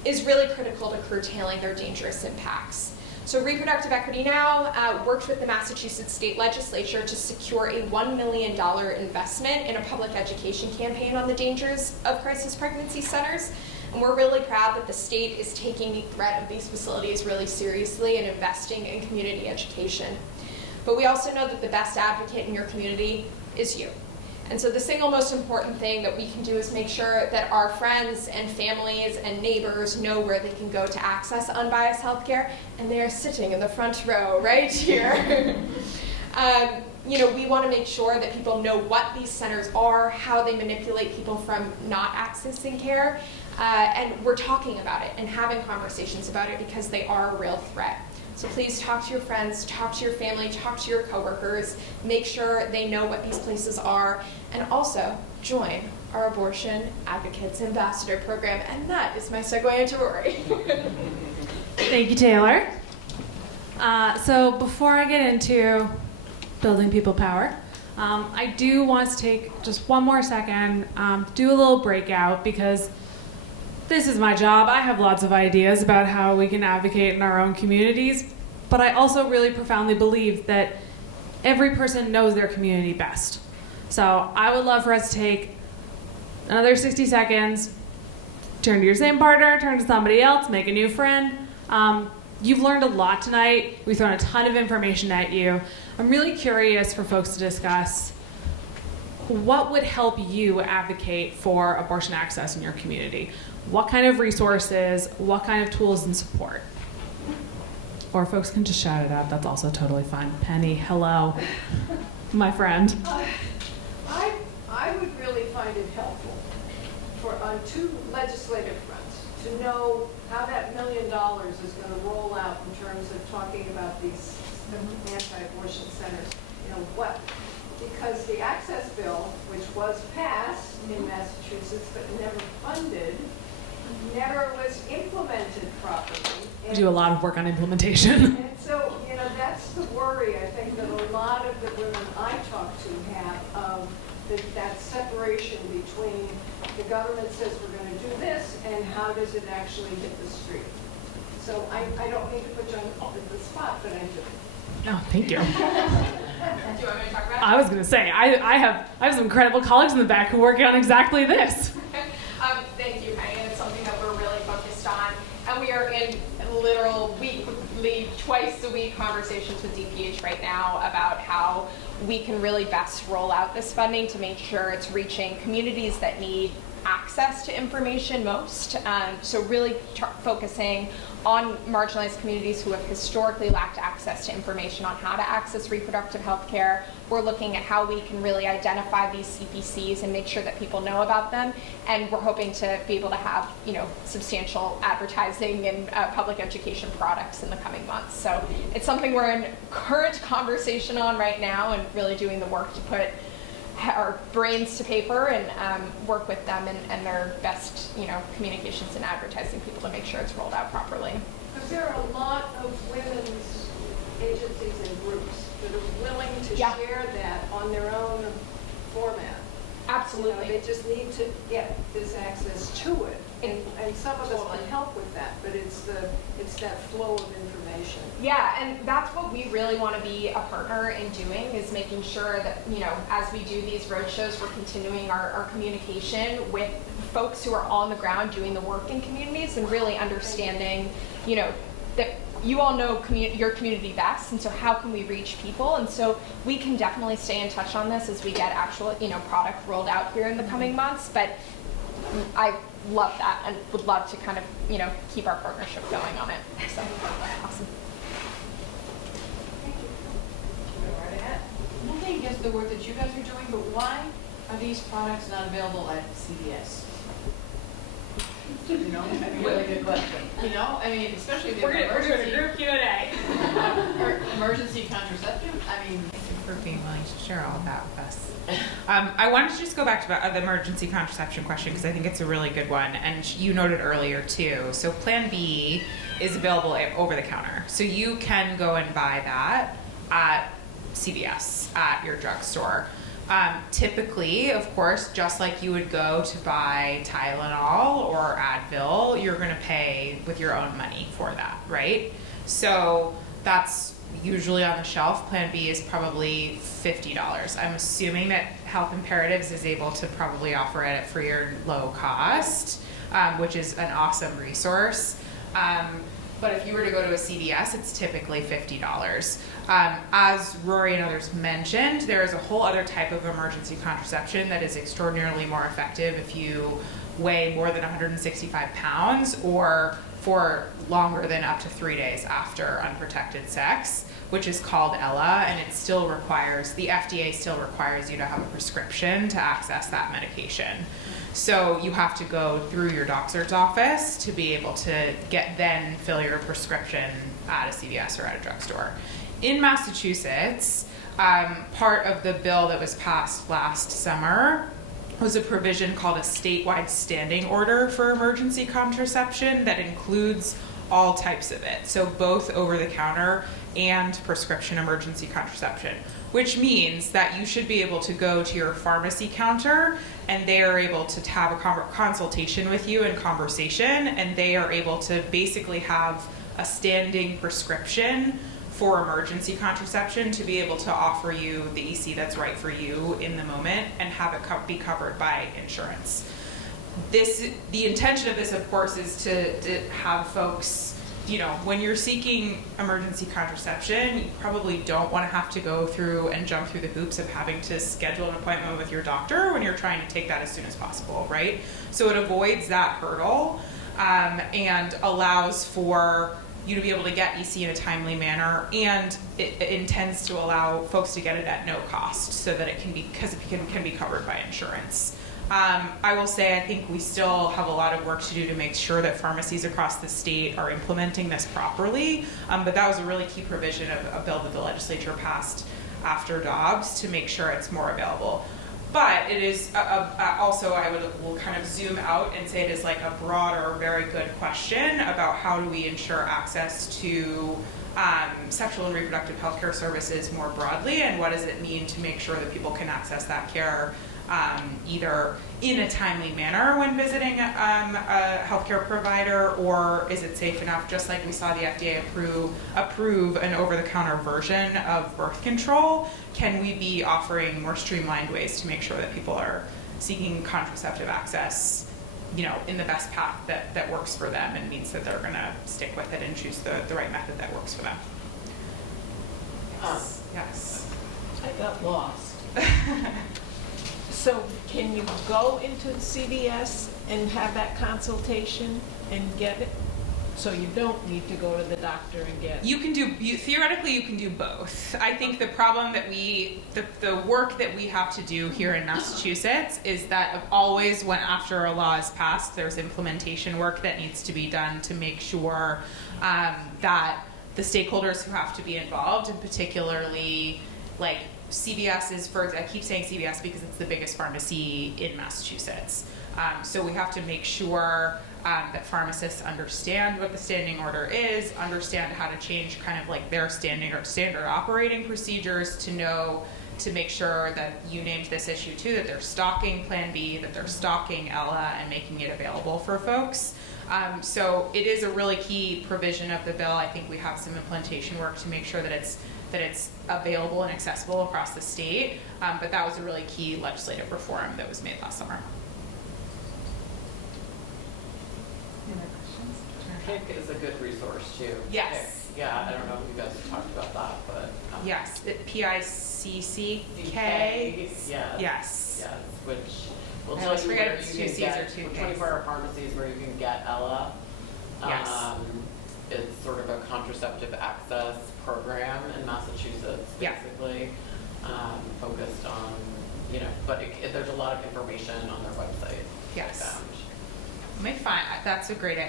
is really critical to curtailing their dangerous impacts. So Reproductive Equity Now worked with the Massachusetts State Legislature to secure a $1 million investment in a public education campaign on the dangers of crisis pregnancy centers. And we're really proud that the state is taking the threat of these facilities really seriously and investing in community education. But we also know that the best advocate in your community is you. And so the single most important thing that we can do is make sure that our friends and families and neighbors know where they can go to access unbiased healthcare, and they are sitting in the front row right here. We want to make sure that people know what these centers are, how they manipulate people from not accessing care, and we're talking about it and having conversations about it because they are a real threat. So please talk to your friends, talk to your family, talk to your coworkers, make sure they know what these places are, and also join our Abortion Advocates Ambassador Program. And that is my segue into Rory. Thank you, Taylor. So before I get into building people power, I do want to take just one more second, do a little breakout, because this is my job. I have lots of ideas about how we can advocate in our own communities, but I also really profoundly believe that every person knows their community best. So I would love for us to take another 60 seconds, turn to your same partner, turn to somebody else, make a new friend. You've learned a lot tonight. We've thrown a ton of information at you. I'm really curious for folks to discuss what would help you advocate for abortion access in your community. What kind of resources, what kind of tools and support? Or folks can just shout it out, that's also totally fine. Penny, hello, my friend. I would really find it helpful on two legislative fronts to know how that $1 million is going to roll out in terms of talking about these anti-abortion centers. Because the access bill, which was passed in Massachusetts but never funded, never was implemented properly. We do a lot of work on implementation. And so, that's the worry I think that a lot of the women I talk to have of that separation between the government says we're going to do this and how does it actually hit the street. So I don't mean to put you on the spot, but I do. Oh, thank you. Do you want me to talk about it? I was going to say, I have some incredible colleagues in the back who work on exactly this. Thank you, Penny. It's something that we're really focused on. And we are in literal weekly, twice a week conversations with DPH right now about how we can really best roll out this funding to make sure it's reaching communities that need access to information most. So really focusing on marginalized communities who have historically lacked access to information on how to access reproductive health care. We're looking at how we can really identify these CPCs and make sure that people know about them. And we're hoping to be able to have, substantial advertising and public education products in the coming months. So it's something we're in current conversation on right now, and really doing the work to put our brains to paper and work with them and their best, communications and advertising people to make sure it's rolled out properly. Because there are a lot of women's agencies and groups that are willing to share that on their own format. Absolutely. They just need to get this access to it. And some of us can help with that, but it's that flow of information. Yeah, and that's what we really want to be a partner in doing, is making sure that, as we do these road shows, we're continuing our communication with folks who are on the ground doing the work in communities, and really understanding, that you all know your community best, and so how can we reach people? And so we can definitely stay in touch on this as we get actual, product rolled out here in the coming months. But I love that and would love to kind of, keep our partnership going on it. So, awesome. Nothing against the work that you guys are doing, but why are these products not available at CVS? Really good question. Especially the We're doing a group Q&A. emergency contraception. Thank you for being willing to share all of that with us. I wanted to just go back to the emergency contraception question, because I think it's a really good one, and you noted earlier too. So Plan B is available over the counter, so you can go and buy that at CVS, at your drugstore. Typically, of course, just like you would go to buy Tylenol or Advil, you're going to pay with your own money for that, right? So that's usually on the shelf. Plan B is probably $50. I'm assuming that Health Imperatives is able to probably offer it at free or low cost, which is an awesome resource. But if you were to go to a CVS, it's typically $50. As Rory and others mentioned, there is a whole other type of emergency contraception that is extraordinarily more effective if you weigh more than 165 pounds or for longer than up to 3 days after unprotected sex, which is called Ella, and it still requires, the FDA still requires you to have a prescription to access that medication. So you have to go through your doctor's office to be able to then fill your prescription at a CVS or at a drugstore. In Massachusetts, part of the bill that was passed last summer was a provision called a statewide standing order for emergency contraception that includes all types of it. So both over-the-counter and prescription emergency contraception, which means that you should be able to go to your pharmacy counter and they are able to have a consultation with you and conversation, and they are able to basically have a standing prescription for emergency contraception to be able to offer you the EC that's right for you in the moment and have it be covered by insurance. The intention of this, of course, is to have folks, when you're seeking emergency contraception, you probably don't want to have to go through and jump through the hoops of having to schedule an appointment with your doctor when you're trying to take that as soon as possible, right? So it avoids that hurdle and allows for you to be able to get EC in a timely manner, and it intends to allow folks to get it at no cost so that it can be, because it can be covered by insurance. I will say I think we still have a lot of work to do to make sure that pharmacies across the state are implementing this properly, but that was a really key provision of a bill that the legislature passed after Dobbs to make sure it's more available. But it is also, will kind of zoom out and say it is like a broader, very good question about how do we ensure access to sexual and reproductive health care services more broadly, and what does it mean to make sure that people can access that care either in a timely manner when visiting a healthcare provider, or is it safe enough, just like we saw the FDA approve an over-the-counter version of birth control, can we be offering more streamlined ways to make sure that people are seeking contraceptive access, in the best path that works for them and means that they're going to stick with it and choose the right method that works for them. Yes. I got lost. So can you go into CVS and have that consultation and get it? So you don't need to go to the doctor and get it? You can do, theoretically, you can do both. I think the problem that the work that we have to do here in Massachusetts is that always when after a law is passed, there's implementation work that needs to be done to make sure that the stakeholders who have to be involved, and particularly like CVS I keep saying CVS because it's the biggest pharmacy in Massachusetts. So we have to make sure that pharmacists understand what the standing order is, understand how to change kind of like their standard operating procedures to make sure that you named this issue too, that they're stocking Plan B, that they're stocking Ella and making it available for folks. So it is a really key provision of the bill. I think we have some implementation work to make sure that it's available and accessible across the state. But that was a really key legislative reform that was made last summer. PIC is a good resource too. Yes. PIC. Yeah, I don't know if you guys have talked about that, but yes, PICCK. Yes. Yes. Yes, which will I tell always you forget where it's you two can Cs or get two Ks. 24-hour pharmacies where you can get Ella. Yes. It's sort of a contraceptive access program in Massachusetts, basically, focused on, but there's a lot of information on their website. Yes. Let me find, that's a great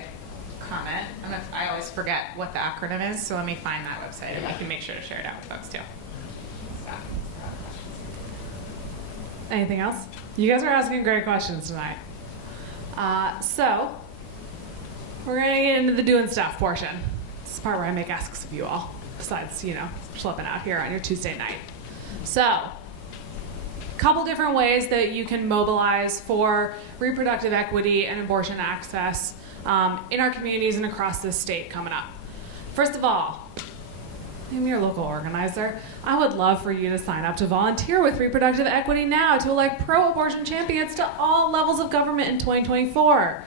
comment. I always forget what the acronym is, so let me find that website and we can make sure to share it out with folks too. Anything else? You guys are asking great questions tonight. So, we're going to get into the doing stuff portion. This is the part where I make asks of you all, besides, schlepping out here on your Tuesday night. So, a couple different ways that you can mobilize for reproductive equity and abortion access in our communities and across this state coming up. First of all, I'm your local organizer. I would love for you to sign up to volunteer with Reproductive Equity Now to elect pro-abortion champions to all levels of government in 2024.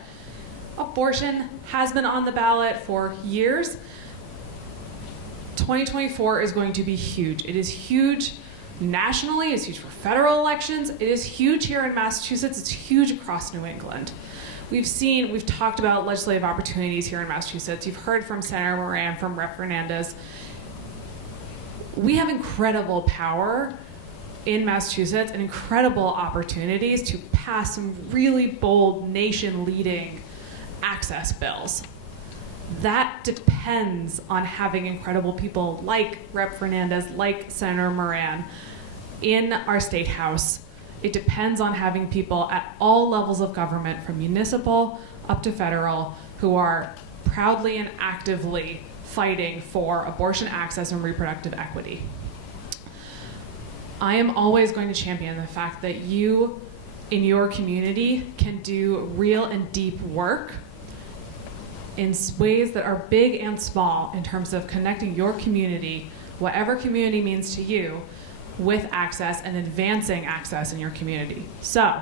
Abortion has been on the ballot for years. 2024 is going to be huge. It is huge nationally, it's huge for federal elections, it is huge here in Massachusetts, it's huge across New England. We've talked about legislative opportunities here in Massachusetts. You've heard from Senator Moran, from Rep. Fernandez. We have incredible power in Massachusetts and incredible opportunities to pass some really bold, nation-leading access bills. That depends on having incredible people like Rep. Fernandez, like Senator Moran in our state house. It depends on having people at all levels of government, from municipal up to federal, who are proudly and actively fighting for abortion access and reproductive equity. I am always going to champion the fact that you in your community can do real and deep work in ways that are big and small in terms of connecting your community, whatever community means to you, with access and advancing access in your community. So,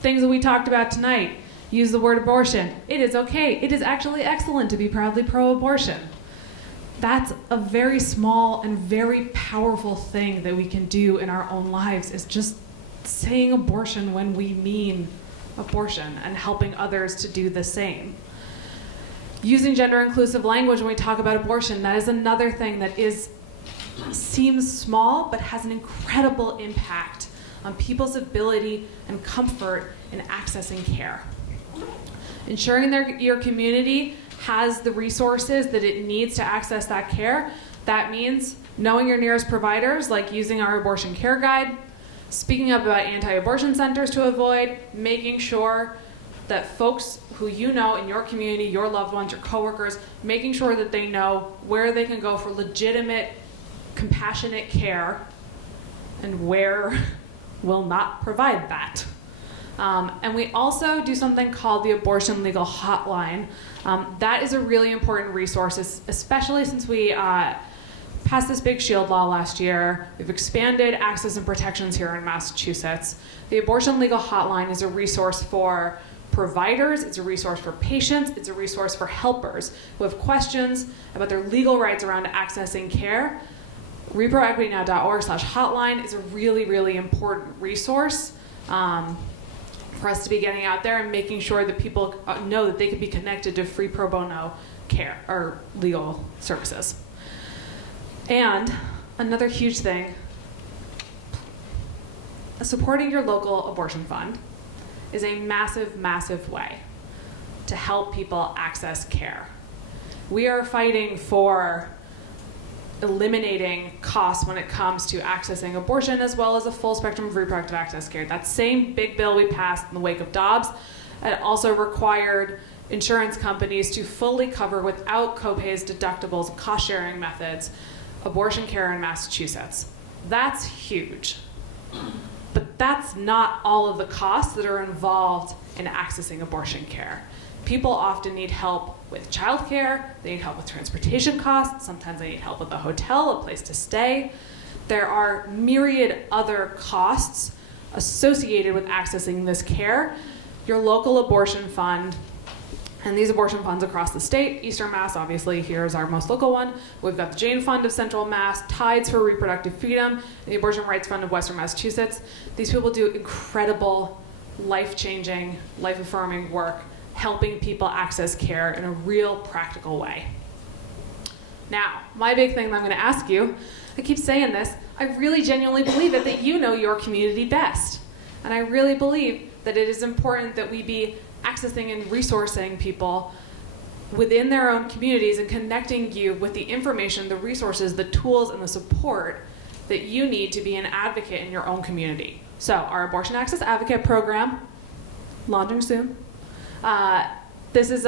things that we talked about tonight, use the word abortion. It is okay. It is actually excellent to be proudly pro-abortion. That's a very small and very powerful thing that we can do in our own lives, is just saying abortion when we mean abortion and helping others to do the same. Using gender-inclusive language when we talk about abortion, that is another thing that seems small but has an incredible impact on people's ability and comfort in accessing care. Ensuring your community has the resources that it needs to access that care. That means knowing your nearest providers, like using our abortion care guide, speaking up about anti-abortion centers to avoid, making sure that folks who you know in your community, your loved ones, your coworkers, making sure that they know where they can go for legitimate, compassionate care and where will not provide that. And we also do something called the Abortion Legal Hotline. That is a really important resource, especially since we passed this big shield law last year. We've expanded access and protections here in Massachusetts. The Abortion Legal Hotline is a resource for providers, it's a resource for patients, it's a resource for helpers who have questions about their legal rights around accessing care. reproequitynow.org/hotline is a really, really important resource. for us to be getting out there and making sure that people know that they can be connected to free pro bono care or legal services. And another huge thing, supporting your local abortion fund is a massive, massive way to help people access care. We are fighting for eliminating costs when it comes to accessing abortion, as well as a full spectrum of reproductive access care. That same big bill we passed in the wake of Dobbs, it also required insurance companies to fully cover, without copays, deductibles, cost-sharing methods, abortion care in Massachusetts. That's huge. But that's not all of the costs that are involved in accessing abortion care. People often need help with childcare, they need help with transportation costs, sometimes they need help with a hotel, a place to stay. There are myriad other costs associated with accessing this care. Your local abortion fund, and these abortion funds across the state, Eastern Mass, obviously, here's our most local one. We've got the Jane Fund of Central Mass, Tides for Reproductive Freedom, and the Abortion Rights Fund of Western Massachusetts. These people do incredible, life-changing, life-affirming work, helping people access care in a real practical way. Now, my big thing that I'm gonna ask you, I keep saying this, I really genuinely believe that you know your community best. And I really believe that it is important that we be accessing and resourcing people within their own communities and connecting you with the information, the resources, the tools, and the support that you need to be an advocate in your own community. So our Abortion Access Advocate Program, launching soon. This is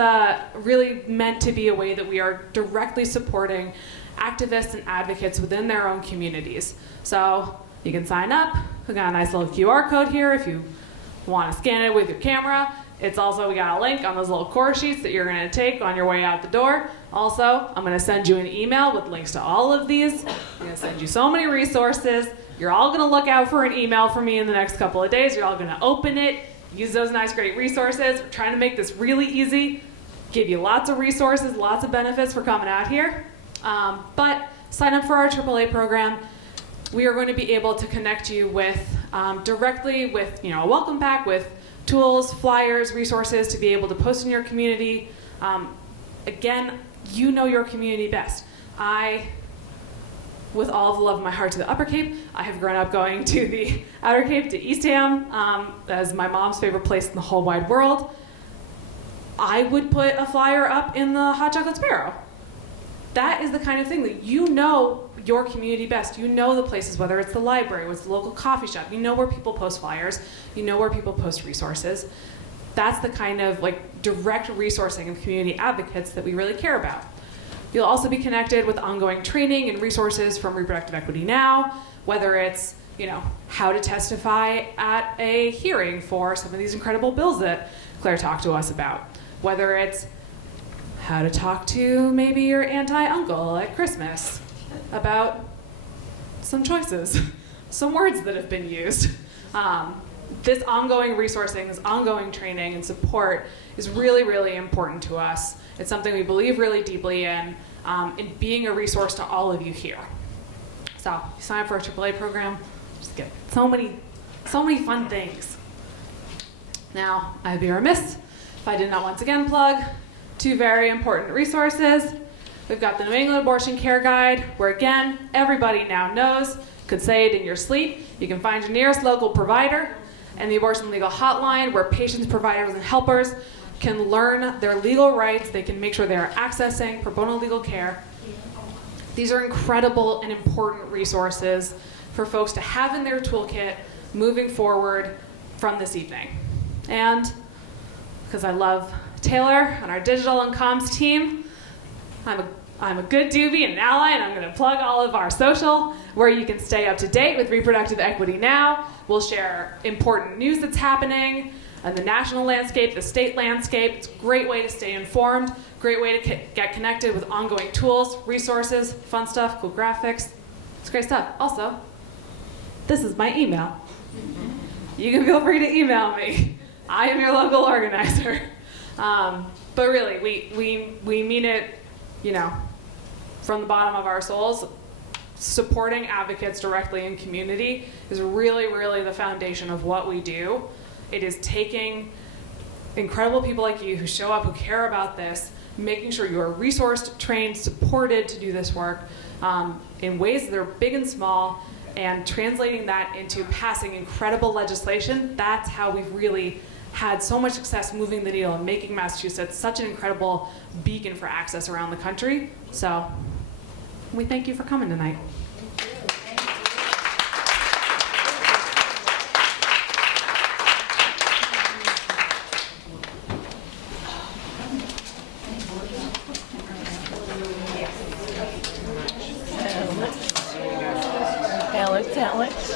really meant to be a way that we are directly supporting activists and advocates within their own communities. So you can sign up. We got a nice little QR code here if you want to scan it with your camera. It's also, we got a link on those little course sheets that you're going to take on your way out the door. Also, I'm going to send you an email with links to all of these. I'm going to send you so many resources. You're all going to look out for an email from me in the next couple of days. You're all going to open it, use those nice, great resources. We're trying to make this really easy, give you lots of resources, lots of benefits for coming out here. But sign up for our AAA program. We are going to be able to connect you with directly with a welcome pack with tools, flyers, resources to be able to post in your community. Again, you know your community best. With all the love of my heart to the Upper Cape, I have grown up going to the Outer Cape, to Eastham, as my mom's favorite place in the whole wide world. I would put a flyer up in the Hot Chocolate Sparrow. That is the kind of thing that you know your community best. You know the places, whether it's the library, whether it's the local coffee shop. You know where people post flyers. You know where people post resources. That's the kind of direct resourcing of community advocates that we really care about. You'll also be connected with ongoing training and resources from Reproductive Equity Now, whether it's how to testify at a hearing for some of these incredible bills that Claire talked to us about, whether it's how to talk to maybe your auntie-uncle at Christmas about some choices, some words that have been used. This ongoing resourcing, this ongoing training and support is really, really important to us. It's something we believe really deeply in being a resource to all of you here. So if you sign up for our AAA program, just get so many fun things. Now, I'd be remiss if I did not once again plug two very important resources. We've got the New England Abortion Care Guide, where again, everybody now knows, could say it in your sleep. You can find your nearest local provider, and the Abortion Legal Hotline, where patients, providers, and helpers can learn their legal rights. They can make sure they are accessing pro bono legal care. These are incredible and important resources for folks to have in their toolkit moving forward from this evening. And because I love Taylor and our digital and comms team, I'm a good doobie and an ally, and I'm going to plug all of our social, where you can stay up to date with Reproductive Equity Now. We'll share important news that's happening in the national landscape, the state landscape. It's a great way to stay informed, great way to get connected with ongoing tools, resources, fun stuff, cool graphics. It's great stuff. Also, this is my email. You can feel free to email me. I am your local organizer. But really, we mean it, from the bottom of our souls. Supporting advocates directly in community is really, really the foundation of what we do. It is taking incredible people like you who show up, who care about this, making sure you are resourced, trained, supported to do this work in ways that are big and small, and translating that into passing incredible legislation. That's how we've really had so much success moving the needle and making Massachusetts such an incredible beacon for access around the country. So we thank you for coming tonight. Alex.